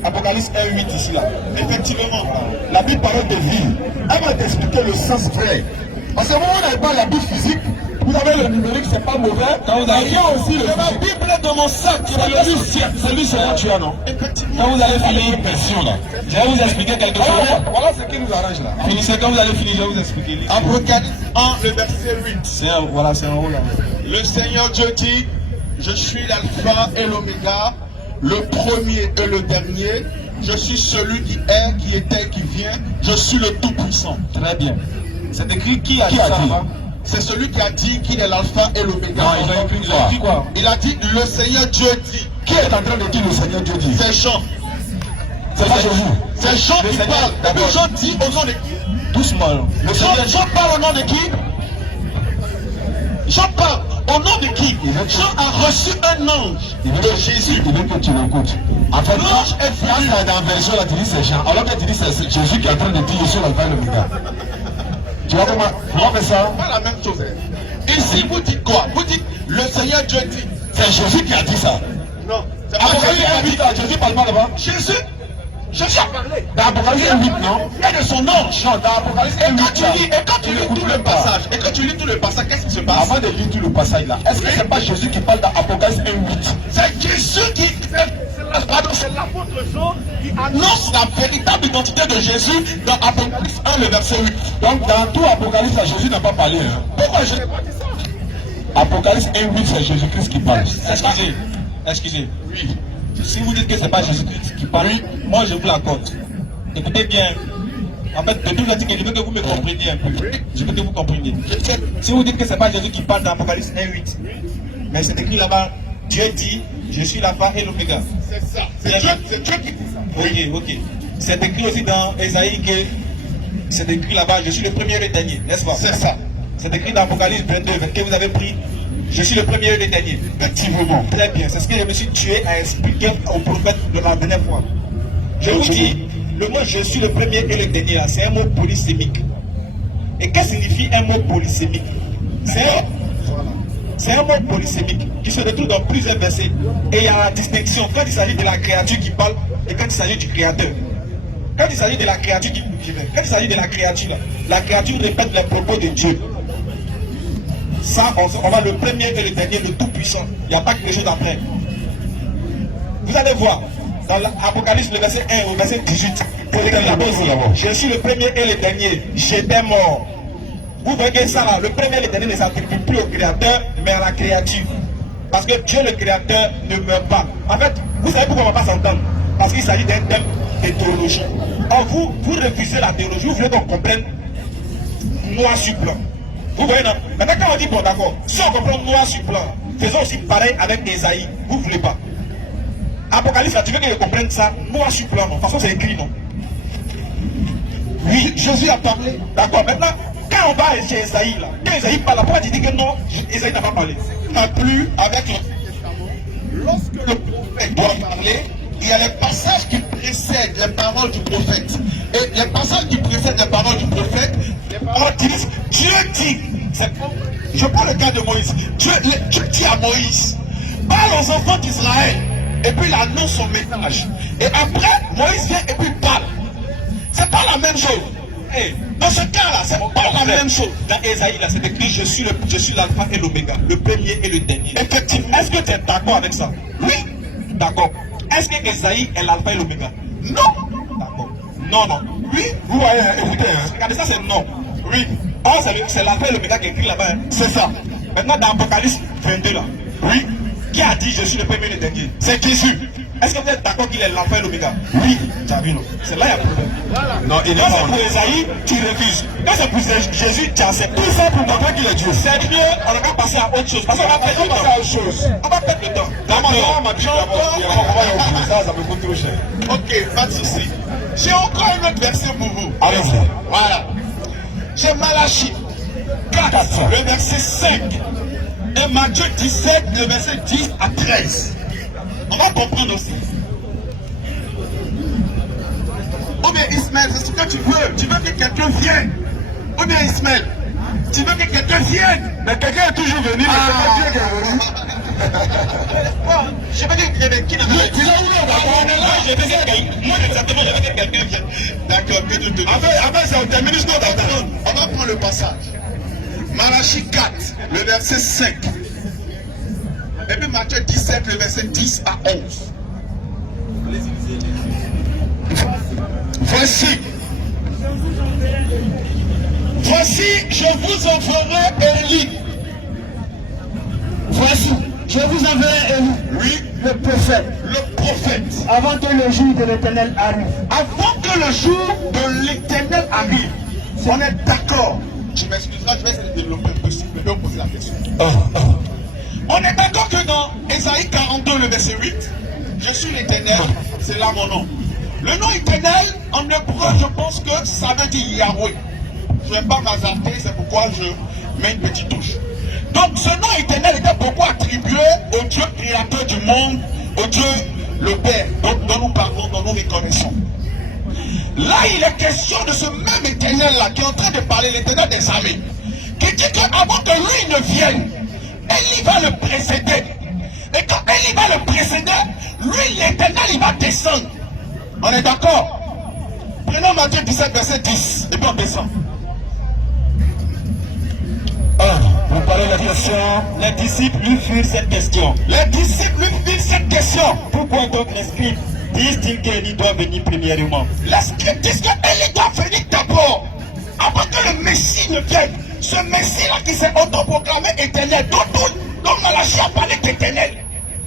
Apocalypse 1:8 ici là. Effectivement, la Bible parle de vie. Elle va t'expliquer le sens vrai. Parce que vous n'avez pas la Bible physique. Vous avez le numérique, c'est pas mauvais. Quand vous avez aussi la Bible dans mon sac. C'est lui, c'est moi tu as, non? Quand vous allez finir une version là, je vais vous expliquer quelque chose. Voilà ce qui nous arrange là. Finissez quand vous allez finir, je vais vous expliquer. Apocalypse 1, le verset 8. Voilà, c'est en haut là. Le Seigneur Dieu dit, je suis l'alpha et l'oméga, le premier et le dernier. Je suis celui qui est, qui était, qui vient. Je suis le tout-puissant. Très bien. C'est écrit qui a dit ça? C'est celui qui a dit qu'il est l'alpha et l'oméga. Non, il a écrit quoi? Il a dit le Seigneur Dieu dit. Qui est en train de dire le Seigneur Dieu dit? C'est Jean. C'est pas Jésus. C'est Jean qui parle. Et puis Jean dit au nom de qui? Doucement. Jean parle au nom de qui? Jean parle au nom de qui? Jean a reçu un ange de Jésus. Il veut que tu l'écoutes. En fait, l'ange est venu dans la version là, tu dis c'est Jean. Alors que tu dis c'est Jésus qui est en train de dire je suis l'alpha et l'oméga. Tu vois comment faire ça? Pas la même chose. Ici, vous dites quoi? Vous dites le Seigneur Dieu dit. C'est Jésus qui a dit ça. Non. C'est pas Jésus qui a dit. Jésus parle pas là-bas. Jésus a parlé. Dans Apocalypse 8, non? Il y a de son ange. Non, dans Apocalypse 8. Et quand tu lis tout le passage, qu'est-ce qui se passe? Avant de lire tout le passage là, est-ce que c'est pas Jésus qui parle dans Apocalypse 8? C'est Jésus qui. Pardon, c'est l'apôtre Jean qui annonce la véritable identité de Jésus dans Apocalypse 1, le verset 8. Donc dans tout Apocalypse, Jésus n'a pas parlé. Hein. Pourquoi Jésus n'a pas dit ça? Apocalypse 1, 8, c'est Jésus-Christ qui parle. Excusez. Oui. Si vous dites que ce n'est pas Jésus-Christ qui parle, moi je vous l'accorde. Écoutez bien. En fait, de tout je veux que vous me compreniez un peu. Je veux que vous compreniez. Si vous dites que ce n'est pas Jésus qui parle dans Apocalypse 1, 8, mais c'est écrit là-bas, Dieu dit, je suis l'alpha et l'oméga. C'est ça. C'est Dieu qui dit ça. Ok. C'est écrit aussi dans Esaïe que c'est écrit là-bas, je suis le premier et le dernier, n'est-ce pas? C'est ça. C'est écrit dans Apocalypse 22, que vous avez pris, je suis le premier et le dernier. Effectivement. Très bien. C'est ce que je me suis tué à expliquer au prophète de la dernière fois. Je vous dis, le mot je suis le premier et le dernier, c'est un mot polysémique. Et qu'est-ce que signifie un mot polysémique? C'est un mot polysémique qui se retrouve dans plusieurs versets. Et il y a la distinction quand il s'agit de la créature qui parle et quand il s'agit du créateur. Quand il s'agit de la créature quand il s'agit de la créature répète les propos de Dieu. Ça, on va le premier et le dernier, le tout-puissant. Il n'y a pas quelque chose après. Vous allez voir, dans l'Apocalypse, le verset 1 au verset 18, je suis le premier et le dernier, j'étais mort. Vous voyez que ça là, le premier et le dernier ne s'attribue plus au créateur, mais à la créature. Parce que Dieu le créateur ne meurt pas. En fait, vous savez pourquoi on ne va pas s'entendre? Parce qu'il s'agit d'un thème de théologie. Or vous refusez la théologie, vous voulez qu'on comprenne noir sur blanc. Vous voyez non? Maintenant quand on dit bon d'accord, si on comprend noir sur blanc, faisons aussi pareil avec Esaïe. Vous ne voulez pas. Apocalypse, là, tu veux qu'ils comprennent ça? Moi, je suis plein, non? De toute façon, c'est écrit, non? Oui, Jésus a parlé. D'accord, maintenant, quand on va chez Esaïe, là, quand Esaïe parle, pourquoi tu dis que non, Esaïe n'a pas parlé? Non plus avec le... Lorsque le prophète doit parler, il y a les passages qui précèdent les paroles du prophète. Et les passages qui précèdent les paroles du prophète, les paroles disent, Dieu dit, je prends le cas de Moïse, Dieu dit à Moïse, parle aux enfants d'Israël, et puis il annonce son message. Et après, Moïse vient et puis parle. C'est pas la même chose. Hey, dans ce cas-là, c'est pas la même chose. Dans Esaïe, là, c'est écrit, je suis l'alpha et l'oméga, le premier et le dernier. Effectivement, est-ce que tu es d'accord avec ça? Oui. D'accord. Est-ce que Esaïe est l'alpha et l'oméga? Non. D'accord. Non, non. Oui. Vous voyez, écoutez, hein. Regardez ça, c'est non. Oui. Oh, c'est l'alpha et l'oméga qui est écrit là-bas. Hein. C'est ça. Maintenant, dans Apocalypse 22, là. Oui. Qui a dit je suis le premier et le dernier? C'est Jésus. Est-ce que vous êtes d'accord qu'il est l'alpha et l'oméga? Oui. C'est là il y a problème. Non, il est Quand pas. c'est pour Esaïe, tu refuses. Quand c'est pour Jésus, tu acceptes. Tout ça pour montrer qu'il est Dieu. C'est mieux, on va passer à autre chose. Parce qu'on va passer à autre chose. On va perdre le temps. Ça me coûte trop cher. Ok, pas de souci. J'ai encore un autre verset pour vous. Allez-y. Voilà. J'ai Malachie 4, le verset 5. Et Matthieu 17, le verset 10 à 13. On va comprendre aussi. Ou bien Ismaël, c'est ce que tu veux. Tu veux que quelqu'un vienne. Ou bien Ismaël, tu veux que quelqu'un vienne. Mais quelqu'un est toujours venu, mais c'est pas Dieu qui est venu. Bon, je veux dire qu'il y avait qui n'a pas Je vais dire que moi, exactement, je veux que quelqu'un vienne. D'accord, que tu te dis. Enfin, c'est un terminus On va prendre le passage. Malachie 4, le verset 5. Et puis Matthieu 17, le verset 10 à 11. Voici, je vous enverrai Élie. Voici, je vous enverrai Élie, Oui, le prophète, avant que le jour de l'Éternel arrive. avant que le jour de l'Éternel arrive. On est d'accord. Tu m'excuseras, je vais essayer de développer un peu si je peux poser la question. On est d'accord que dans Ésaïe 42, le verset 8, je suis l'Éternel, c'est là mon nom. Le nom éternel, en hébreu, je pense que ça veut dire Yahweh. Je ne vais pas m'hasarder, c'est pourquoi je mets une petite touche. Donc ce nom éternel était beaucoup attribué au Dieu créateur du monde, au Dieu le Père, dont nous parlons, dont nous reconnaissons. Là, il est question de ce même éternel-là qui est en train de parler, l'éternel des armées, qui dit qu'avant que lui ne vienne, Élie va le précéder. Et quand Élie va le précéder, lui, l'éternel, il va descendre. On est d'accord? Prenons Matthieu 17, verset 10, et puis on descend. Vous parlez de la question. Les disciples lui firent cette question. Les disciples lui firent cette question. Pourquoi donc les scribes disent-ils qu'Élie doit venir premièrement? Les scribes disent qu'Élie doit venir d'abord, avant que le Messie ne vienne. Ce Messie-là qui s'est autoproclamé éternel, dont Malachie a parlé d'éternel.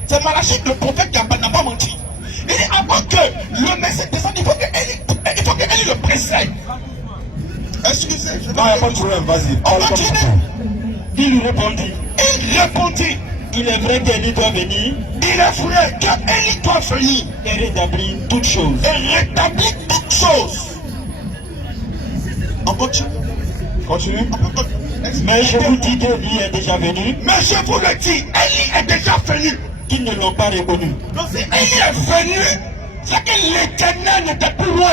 C'est Malachie, le prophète, qui n'a pas menti. Il dit avant que le Messie descende, il faut que Élie le précède. Excusez, je Non, il n'y a pas de problème, vas-y. On continue. Il lui répondit. Il répondit. Il est vrai qu'Élie doit venir Il est vrai qu'Élie doit venir et rétablir toutes choses. et rétablir toutes choses. On continue. Continue. On peut continuer. Mais je vous dis qu'Élie est déjà venu, Mais je vous le dis, Élie est déjà venu. qu'ils ne l'ont pas reconnu. Donc si Élie est venu, c'est que l'Éternel n'était plus loin.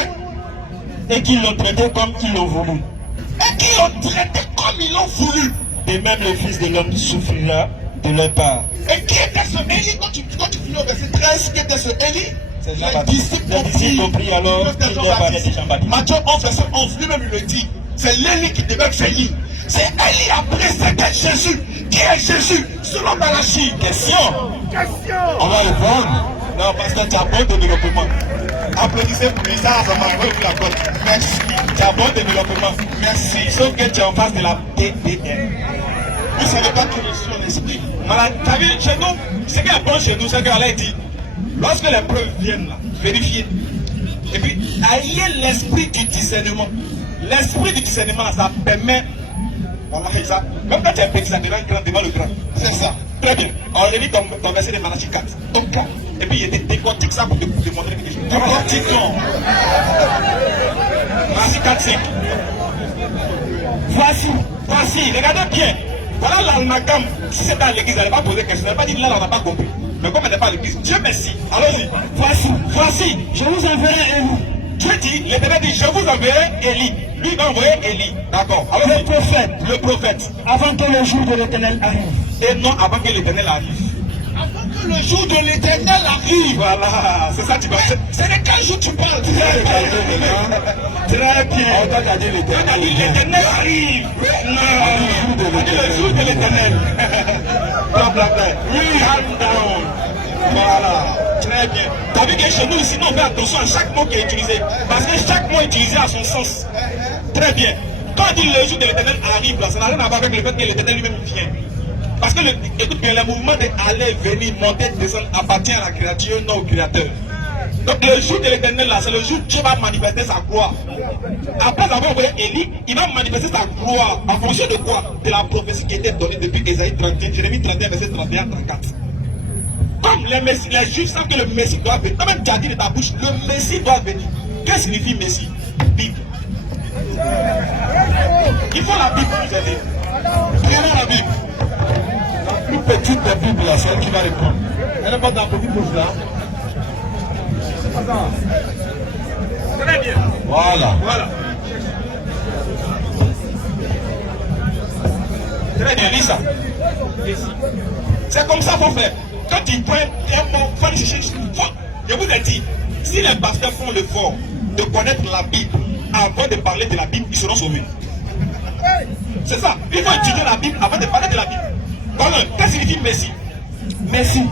Et qu'ils l'ont traité comme ils l'ont voulu. Et qui l'ont traité comme ils l'ont voulu. De même le Fils de l'homme souffrira de leur part. Et qui était ce Élie quand tu finis au verset 13, qui était ce Élie? C'est Les Jean-Baptiste. disciples Les disciples ont pris alors que c'était qu'il leur parlait de Jean-Baptiste. Jean-Baptiste. Matthieu 11, verset 11, lui-même il le dit. C'est l'Élie qui devait venir. C'est Élie a précédé Jésus. Qui est Jésus? Selon Malachie. Question. On va répondre. Non, parce que tu as bon développement. Applaudissez pour lui, ça va m'arriver la côte. Merci. Tu as bon développement. Merci. Sauf que tu es en face de la TDR. Vous ne savez pas que je suis en esprit. Voilà, tu as vu, chez nous, ce qui est bon chez nous, c'est qu'Allah dit, lorsque les preuves viennent là, vérifiez. Et puis, ayez l'esprit du discernement. L'esprit du discernement, là, ça permet, voilà, ça, même quand tu es petit, ça devient grand devant le grand. C'est ça. Très bien. On relit ton verset de Malachie 4. Ton cas. Et puis, il était décortique ça pour te montrer quelque chose. Décortiquons. Voici 4-5. Voici, regardez bien. Voilà l'almagam. Si c'était à l'église, elle n'allait pas poser question. Elle n'allait pas dire là, on n'a pas compris. Mais comme elle n'est pas à l'église, Dieu merci. Allons-y. Voici, je vous enverrai Élie. Dieu dit, l'Éternel dit, je vous enverrai Élie. Lui il va envoyer Élie. D'accord. Le prophète. Avant que le jour de l'Éternel arrive. Et non avant que l'Éternel arrive. Avant que le jour de l'Éternel arrive. Voilà. C'est ça tu vas. C'est de quel jour tu parles? Très bien. On t'a dit l'Éternel arrive. Non. On dit le jour de l'Éternel. Calm down. Voilà. Très bien. T'as vu que chez nous ici, on fait attention à chaque mot qui est utilisé. Parce que chaque mot est utilisé à son sens. Très bien. Quand on dit le jour de l'Éternel arrive, là, ça n'a rien à voir avec le fait que l'Éternel lui-même vient. Parce que, écoute bien, le mouvement d'aller, venir, monter, descendre appartient à la créature, non au créateur. Donc le jour de l'Éternel, là, c'est le jour où Dieu va manifester sa gloire. Après avoir envoyé Élie, il va manifester sa gloire. En fonction de quoi? De la prophétie qui était donnée depuis Ésaïe 31, Jérémie 31, verset 31-34. Comme les Juifs savent que le Messie doit venir, quand même tu as dit de ta bouche, le Messie doit venir. Qu'est-ce que signifie Messie? Bible. Il faut la Bible pour nous aider. Prenons la Bible. La plus petite des Bibles, là, c'est elle qui va répondre. Elle n'est pas dans la petite bouche là. Très bien. Voilà. Très bien, lis ça. C'est comme ça qu'il faut faire. Quand tu prends un mot, il faut aller chercher. Je vous ai dit, si les pasteurs font l'effort de connaître la Bible avant de parler de la Bible, ils seront sauvés. C'est ça. Il faut étudier la Bible avant de parler de la Bible. Voilà. Qu'est-ce que signifie Messie? Messie.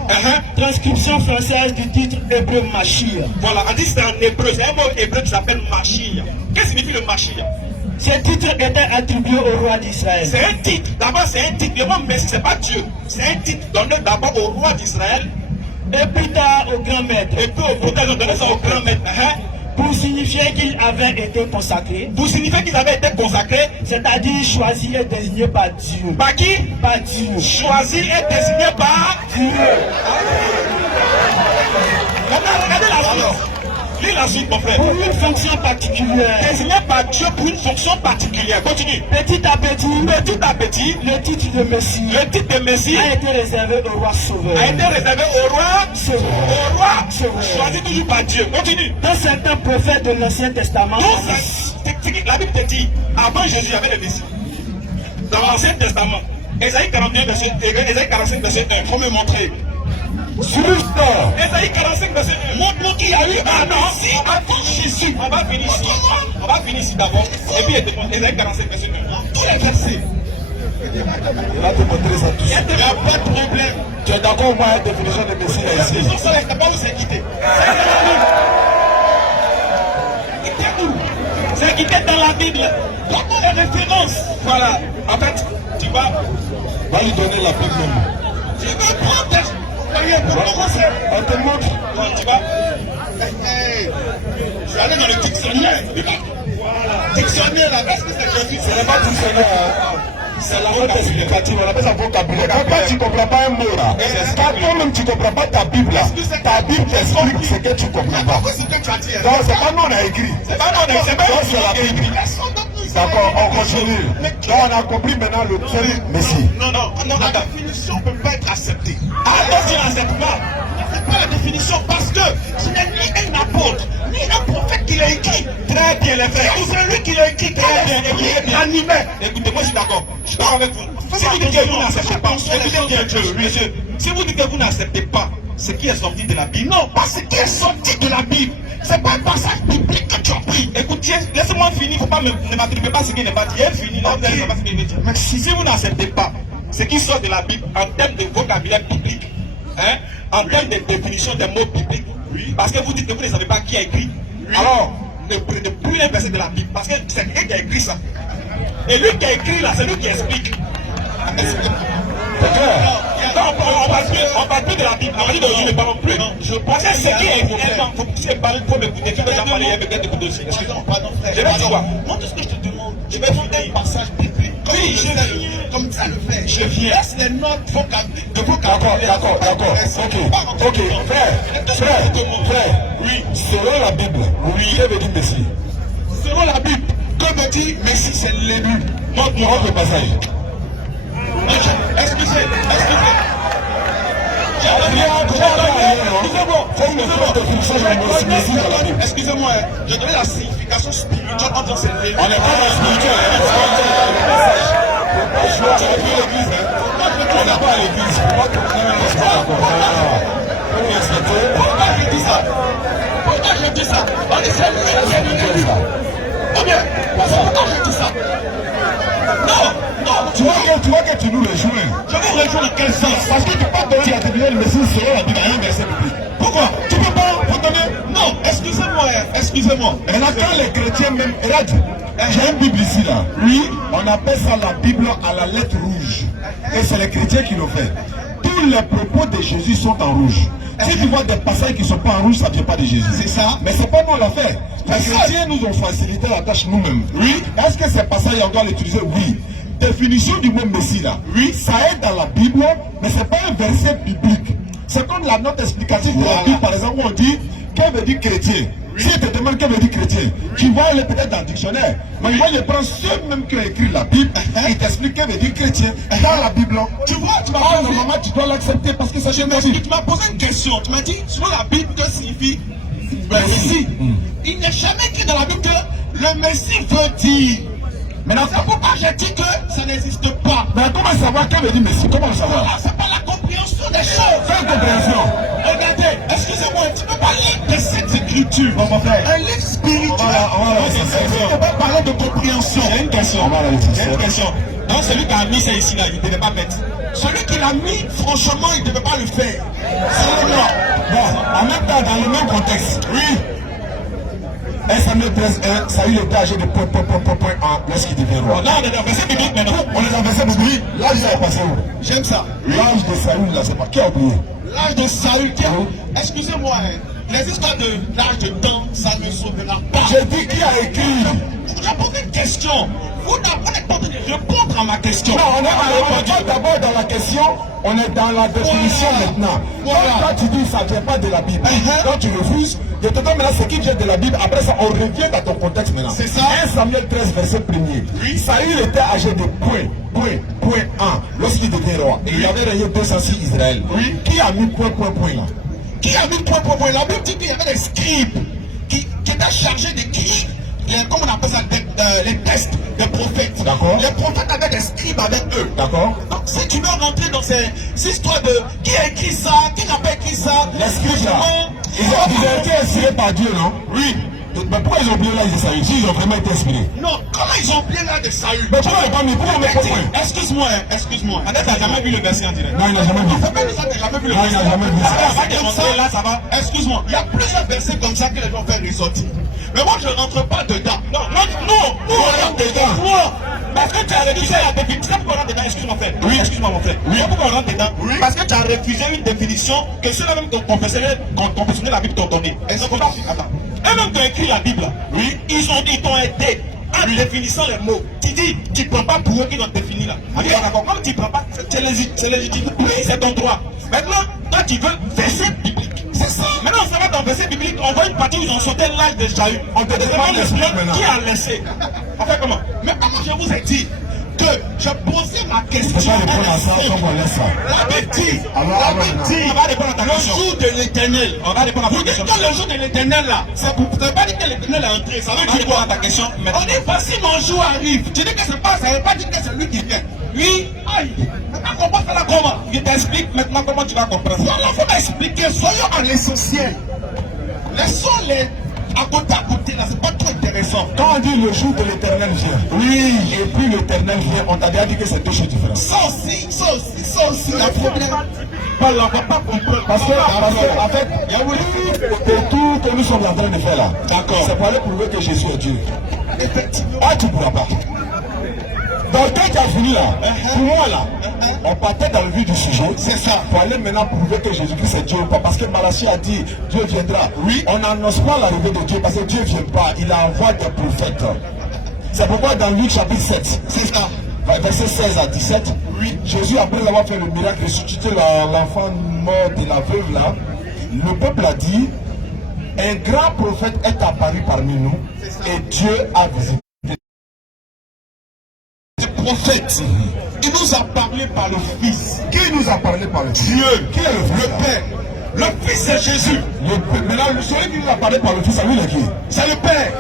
Transcription française du titre hébreu Machia. Voilà, on dit c'est en hébreu. C'est un mot hébreu qui s'appelle Machia. Qu'est-ce que signifie le Machia? Ce titre était attribué au roi d'Israël. C'est un titre. D'abord, c'est un titre. Le mot Messie, c'est pas Dieu. C'est un titre donné d'abord au roi d'Israël. Et plus tard au grand maître. Et puis au tard, ils ont donné ça au grand maître. Pour signifier qu'il avait été consacré. Pour signifier qu'il avait été consacré. C'est-à-dire choisi et désigné par Dieu. Par qui? Par Dieu. Choisi et désigné par Dieu. Regardez la suite. Lis la suite, mon frère. Pour une fonction particulière. Désigné par Dieu pour une fonction particulière. Continue. Petit à petit, le titre de Messie, a été réservé au roi sauveur. Choisi toujours par Dieu. Continue. Dans certains prophètes de l'Ancien Testament. La Bible te dit, avant Jésus, il y avait le Messie. Dans l'Ancien Testament, Ésaïe 41, Ésaïe 45, verset 1. Il faut me montrer. Ésaïe 45, verset 1. Montre-nous qu'il y a eu un Messie avant Jésus. On va finir ici d'abord. Et puis, Ésaïe 45, verset 1. Tous les versets. Il va te montrer ça tout. Il n'y a pas de problème. Tu es d'accord au moins avec la définition de Messie là ici? Non, ça n'est pas où c'est quitté. C'est quitté dans la Bible. Donne-nous les références. Voilà. En fait, tu vas lui donner la Bible même. Tu vas prendre des... On te montre. Non, tu vas. Je vais aller dans le dictionnaire. Voilà. Dictionnaire là, est-ce que c'est Jésus? Ce n'est pas dictionnaire. C'est la note explicative, on appelle ça vocabulaire. Quand tu ne comprends pas un mot là, quand toi-même tu ne comprends pas ta Bible là, ta Bible t'explique ce que tu ne comprends pas. Non, c'est pas nous on a écrit. C'est pas nous on a écrit. C'est la Bible. D'accord, on continue. Donc on a compris maintenant le seul Messie. Non, la définition ne peut pas être acceptée. Ah non, tu n'acceptes pas. C'est pas la définition parce que ce n'est ni un apôtre, ni un prophète qui l'a écrit. Très bien les frères. C'est lui qui l'a écrit. Très bien. Animé. Écoutez, moi je suis d'accord. Je suis d'accord avec vous. Si vous dites que vous n'acceptez pas, monsieur, si vous dites que vous n'acceptez pas ce qui est sorti de la Bible, non, pas ce qui est sorti de la Bible. C'est pas un passage biblique que tu as pris. Écoutez, laissez-moi finir, il ne faut pas ne m'attribuer pas ce qui n'est pas dit. Elle finit, là, vous n'avez pas ce qu'il veut dire. Mais si vous n'acceptez pas ce qui sort de la Bible en termes de vocabulaire biblique, en termes de définition des mots bibliques, parce que vous dites que vous ne savez pas qui a écrit, alors ne prenez plus un verset de la Bible, parce que c'est lui qui a écrit ça. Et lui qui a écrit là, c'est lui qui explique. On parle plus de la Bible, on parle de Dieu, ne parlons plus. Je pense que c'est qui est faut que tu parles pour m'écouter, tu vas t'en parler avec peut-être écouter aussi. Excusez-moi, pardon frère. Je vais dire quoi? Moi, tout ce que je te demande, je vais faire un passage biblique. Oui, comme ça le fait. Je viens. Laisse les notes de vos D'accord, ok, frère, Oui. selon la Bible, que veut dire Messie? Selon la Bible, que veut dire Messie, c'est l'élu. Montre le passage. Excusez. Excusez-moi, je donnais la signification spirituelle entre ces deux. On n'est pas dans le spirituel, on n'est pas à l'église. Pourquoi je dis ça? On dit c'est l'élu. Pourquoi je dis ça? Non, Tu vois que tu nous rejoins. je vous rejoins dans quel sens? Parce que tu peux pas donner la définition de Messie selon la Bible à un verset biblique. Pourquoi? Tu peux pas vous donner. Non, excusez-moi. Et là, quand les chrétiens même. Regarde, j'ai une Bible ici là. Oui. On appelle ça la Bible à la lettre rouge. Et c'est les chrétiens qui l'ont fait. Tous les propos de Jésus sont en rouge. Si tu vois des passages qui ne sont pas en rouge, ça ne vient pas de Jésus. C'est ça. Mais c'est pas nous l'a fait. Les chrétiens nous ont facilité la tâche nous-mêmes. Oui. Est-ce que ces passages, on doit l'utiliser? Oui. Définition du mot Messie là. Oui. Ça est dans la Bible, mais ce n'est pas un verset biblique. C'est comme la note explicative de la Bible, par exemple, où on dit qu'est-ce veut dire chrétien. Si je te demande qu'est-ce veut dire chrétien, tu vas aller peut-être dans le dictionnaire. Mais moi, je prends ceux même qui ont écrit la Bible et t'explique qu'est-ce veut dire chrétien dans la Bible. Tu vois, tu m'as posé... normalement, tu dois l'accepter parce que ça Tu m'as posé une question. Tu m'as dit, sur la Bible, que signifie Messie? Il n'est jamais écrit dans la Bible que le Messie veut dire. Maintenant, C'est pourquoi j'ai dit que ça n'existe pas. mais comment savoir qu'est-ce veut dire Messie? Comment le savoir? Voilà, c'est pas la compréhension des choses. Fais une compréhension. Regardez, excusez-moi, tu ne peux pas lire de cette écriture. Mon frère. Un livre spirituel. On va Tu ne peux pas parler de compréhension. J'ai une question. On va la J'ai une question. Donc celui qui a mis ça ici là, il ne devait pas mettre. Celui qui l'a mis, franchement, il ne devait pas le faire. C'est moi. Bon, en même temps, dans le même contexte, oui. 1 Samuel 13:1, Saül était âgé de point lorsqu'il devient roi. Là, on est dans le verset biblique maintenant. On est dans le verset biblique. L'âge là est passé où? J'aime ça. L'âge de Saül là, c'est pas qui a oublié? L'âge de Saül. Excusez-moi, les histoires de l'âge de temps, ça ne sauvera pas. J'ai dit qui a écrit? Vous avez posé une question. Vous n'avez pas de répondre à ma question. Non, on n'est pas d'abord dans la question, on est dans la définition maintenant. Quand tu dis ça ne vient pas de la Bible, quand tu refuses, je te donne maintenant ce qui vient de la Bible, après ça on revient dans ton contexte maintenant. C'est ça. 1 Samuel 13, verset 1er. Oui. Saül était âgé de point 1 lorsqu'il devient roi. Et il avait régné 206 Israël. Oui. Qui a mis point là? Qui a mis point? La Bible dit qu'il y avait des scribes qui étaient chargés d'écrire, comme on appelle ça, les tests des prophètes. D'accord. Les prophètes avaient des scribes avec eux. D'accord? Donc si tu veux rentrer dans ces histoires de qui a écrit ça, qui n'a pas écrit ça, Les scribes là, ils ont été inspirés par Dieu, non? Oui. Mais pourquoi ils ont oublié l'âge de Saül? Ils ont vraiment été inspirés. Non, comment ils ont oublié là de Saül? Mais pourquoi ils n'ont pas mis? Pourquoi on met pas point? Excuse-moi. Annette n'a jamais vu le verset en direct. Non, il n'a jamais vu. Faut pas dire ça, t'as jamais vu le Non, il n'a jamais vu ça. Ça va démontrer là, ça va. Excuse-moi, il y a plusieurs versets comme ça que les gens font ressortir. Mais moi, je ne rentre pas dedans. Non, on rentre dedans. Moi, Parce que tu as refusé la définition. Pourquoi on rentre dedans? Excuse-moi, frère. Oui, excuse-moi, mon frère. Oui. Pourquoi on rentre dedans? Oui. Parce que tu as refusé une définition que ceux-là même qui ont confessionné la Bible t'ont donné. Elles ont pas. Attends. Eux-mêmes qui ont écrit la Bible, oui, ils t'ont aidé en définissant les mots. Tu dis, tu ne prends pas pour eux qu'ils ont défini là. Oui. D'accord. Comme tu ne prends pas, c'est légitime. Oui, c'est ton droit. Maintenant, toi, tu veux verset biblique. C'est ça. Maintenant, on s'en va dans le verset biblique. On voit une partie où ils ont sauté l'âge de Saül. On te demande le qui a laissé. On fait comment? Mais comment je vous ai dit que je posais ma question? Je ne peux pas répondre à ça, on laisse ça. La Bible dit, on va répondre à ta question. le jour de l'éternel. On va répondre à ta Vous dites question. que le jour de l'éternel là, c'est pour ne pas dire que l'éternel est entré. Ça veut dire quoi? Ta question. On dit voici mon jour arrive. Tu dis que c'est pas, ça ne veut pas dire que c'est lui qui vient. Lui, aïe. Maintenant comprends ça là comment? Je t'explique maintenant comment tu vas comprendre. Voilà, il faut m'expliquer. Soyons en l'essentiel. Laissons les à côté là, c'est pas trop intéressant. Quand on dit le jour de l'éternel vient, oui, et puis l'éternel vient, on t'a déjà dit que c'est deux choses différentes. Ça aussi, la problème. On va pas comprendre. Parce que, en fait, il y a tout que nous sommes en train de faire là. D'accord. C'est pour aller prouver que Jésus est Dieu. Effectivement. Ah, tu ne pourras pas. Donc, quand tu as fini là, pour moi là, on partait dans le vif du sujet. C'est ça. Pour aller maintenant prouver que Jésus-Christ est Dieu ou pas. Parce que Malachie a dit, Dieu viendra. Oui. On n'annonce pas l'arrivée de Dieu parce que Dieu ne vient pas. Il envoie des prophètes. C'est pourquoi dans Luc chapitre 7, C'est ça. verset 16 à 17. Oui, Jésus, après avoir fait le miracle, ressuscité l'enfant mort de la veuve là, le peuple a dit, un grand prophète est apparu parmi nous et Dieu a visité. Le prophète, il nous a parlé par le Fils. Qui nous a parlé par le Fils? Dieu, Qui est le Père. Le Fils c'est Jésus. Maintenant, celui qui nous a parlé par le Fils, c'est lui qui? C'est le Père.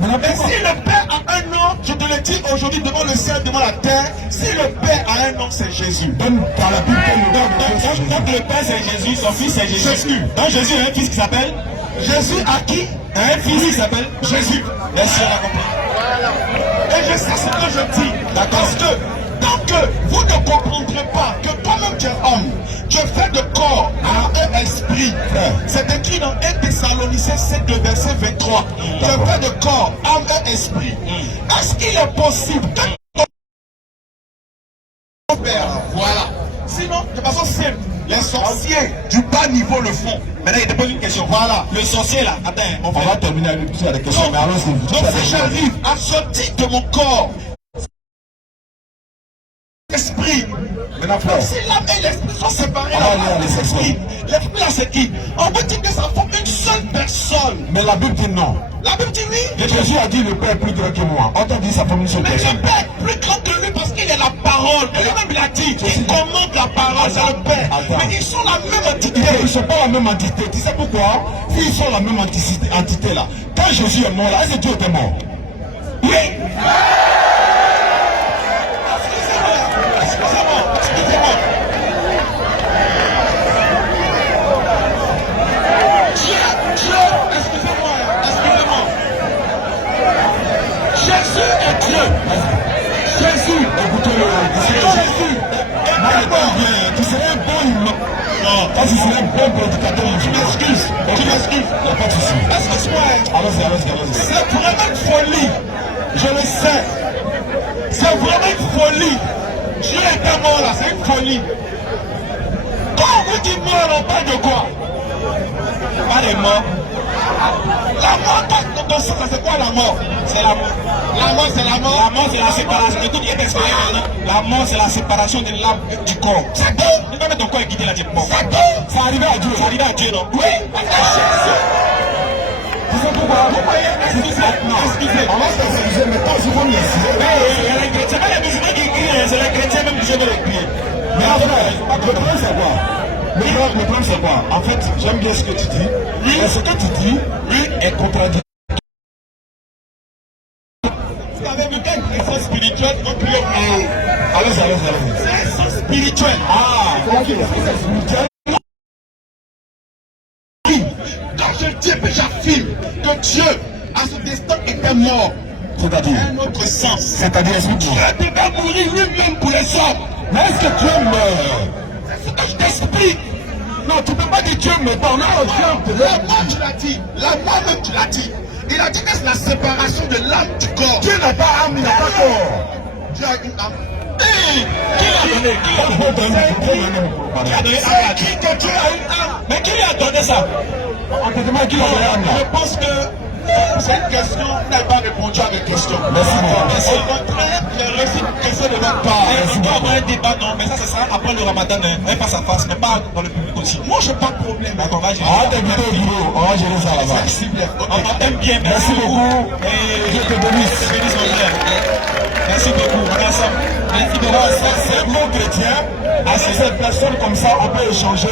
Mais si le Père a un nom, je te le dis aujourd'hui devant le ciel, devant la terre, si le Père a un nom, c'est Jésus. Donne par la Bible Donc le Père c'est Jésus, son fils c'est Jésus. Donc Jésus a un fils qui s'appelle Jésus a qui? un fils qui s'appelle Jésus. Merci, on a compris. Et je sais ce que je dis. Parce que tant que vous ne comprendrez pas que toi-même tu es homme, tu es fait de corps à un esprit. C'est écrit dans 1 Thessaloniciens 7, le verset 23. Tu es fait de corps, âme et esprit. Est-ce qu'il est possible que ton père, voilà. Sinon, de façon simple, les sorciers du bas niveau le font. Maintenant il te pose une question. Voilà. Le sorcier là, attends, On va terminer avec toutes les questions, mais allons-y. Donc si j'arrive à sortir de mon corps, esprit, Maintenant, frère, si l'âme et l'esprit sont séparés, On va lire les l'esprit là c'est qui? On veut dire que ça forme une seule personne. mais la Bible dit non. La Bible dit oui. Jésus a dit le Père est plus grand que moi. On t'a dit ça forme une seule Mais personne. le Père est plus grand que lui parce qu'il est la parole. Et lui-même il a dit, il commande la parole, c'est le Père. Attends. Mais ils sont la même entité. Ils ne sont pas la même entité. Tu sais pourquoi? S'ils sont la même entité là, quand Jésus est mort là, est-ce que Dieu était mort? Oui. Excusez-moi. Excusez-moi. Jésus est Dieu. Jésus, écoutez-le. Jésus. Tu serais un bon humain. Non, quand tu serais un bon prédicateur, Tu m'excuses. Il n'y a pas de souci. Excuse-moi. Allons-y. C'est vraiment une folie. Je le sais. C'est vraiment une folie. Dieu était mort là, c'est une folie. Quand on vous dit mort, on parle de quoi? pas de mort. La mort, dans ce sens, c'est quoi la mort? C'est la mort. La mort, c'est la mort. La mort, c'est la séparation. Écoute, il est expliqué maintenant. La mort, c'est la séparation de l'âme du corps. C'est tout. Tu peux mettre ton corps et quitter la tête. Bon. C'est tout. Ça arrivait à Dieu. Ça arrive à Dieu, non? Oui, parce que Jésus. Tu sais pourquoi? Vous voyez, excusez. On va s'excuser, mais toi, je vais me laisser. C'est pas les musulmans qui crient, c'est les chrétiens même qui veulent les crier. Mais après, le problème c'est quoi? Le problème c'est quoi? En fait, j'aime bien ce que tu dis. Mais ce que tu dis est contradictoire. Vous avez vu quelle présence spirituelle on prie au monde. Allez-y. C'est un sens spirituel. Ah, ok, c'est spirituel. Quand je dis et j'affirme que Dieu, à ce destin, était mort. C'est-à-dire, Un autre sens. c'est-à-dire, explique-moi. Dieu devait mourir lui-même pour les hommes. Mais est-ce que Dieu meurt? C'est ce que je t'explique. Non, tu peux pas dire Dieu meurt. On a un exemple. La mort, tu l'as dit. La mort même, tu l'as dit. Il a dit que c'est la séparation de l'âme du corps. Dieu n'a pas âme, il n'a pas corps. Dieu a une âme. Qui l'a donné? Qui l'a donné? C'est qui que Dieu a une âme? Mais qui lui a donné ça? On te demande qui l'a donné âme Je là. pense que cette question n'a pas répondu à mes questions. Merci beaucoup. Au contraire, j'ai reçu une question de votre part. On peut avoir un débat, non, mais ça, ce sera après le ramadan, un face à face, mais pas dans le public aussi. Moi, je n'ai pas de problème. D'accord, on va gérer On va ça. t'inviter au bureau. On va gérer ça là-bas. S'il vous plaît. On t'aime bien, Merci beaucoup. Et Dieu te bénisse. je te bénisse, mon frère. Merci beaucoup, on est ensemble. Merci beaucoup. C'est un bon chrétien. À cette personne comme ça, on peut échanger.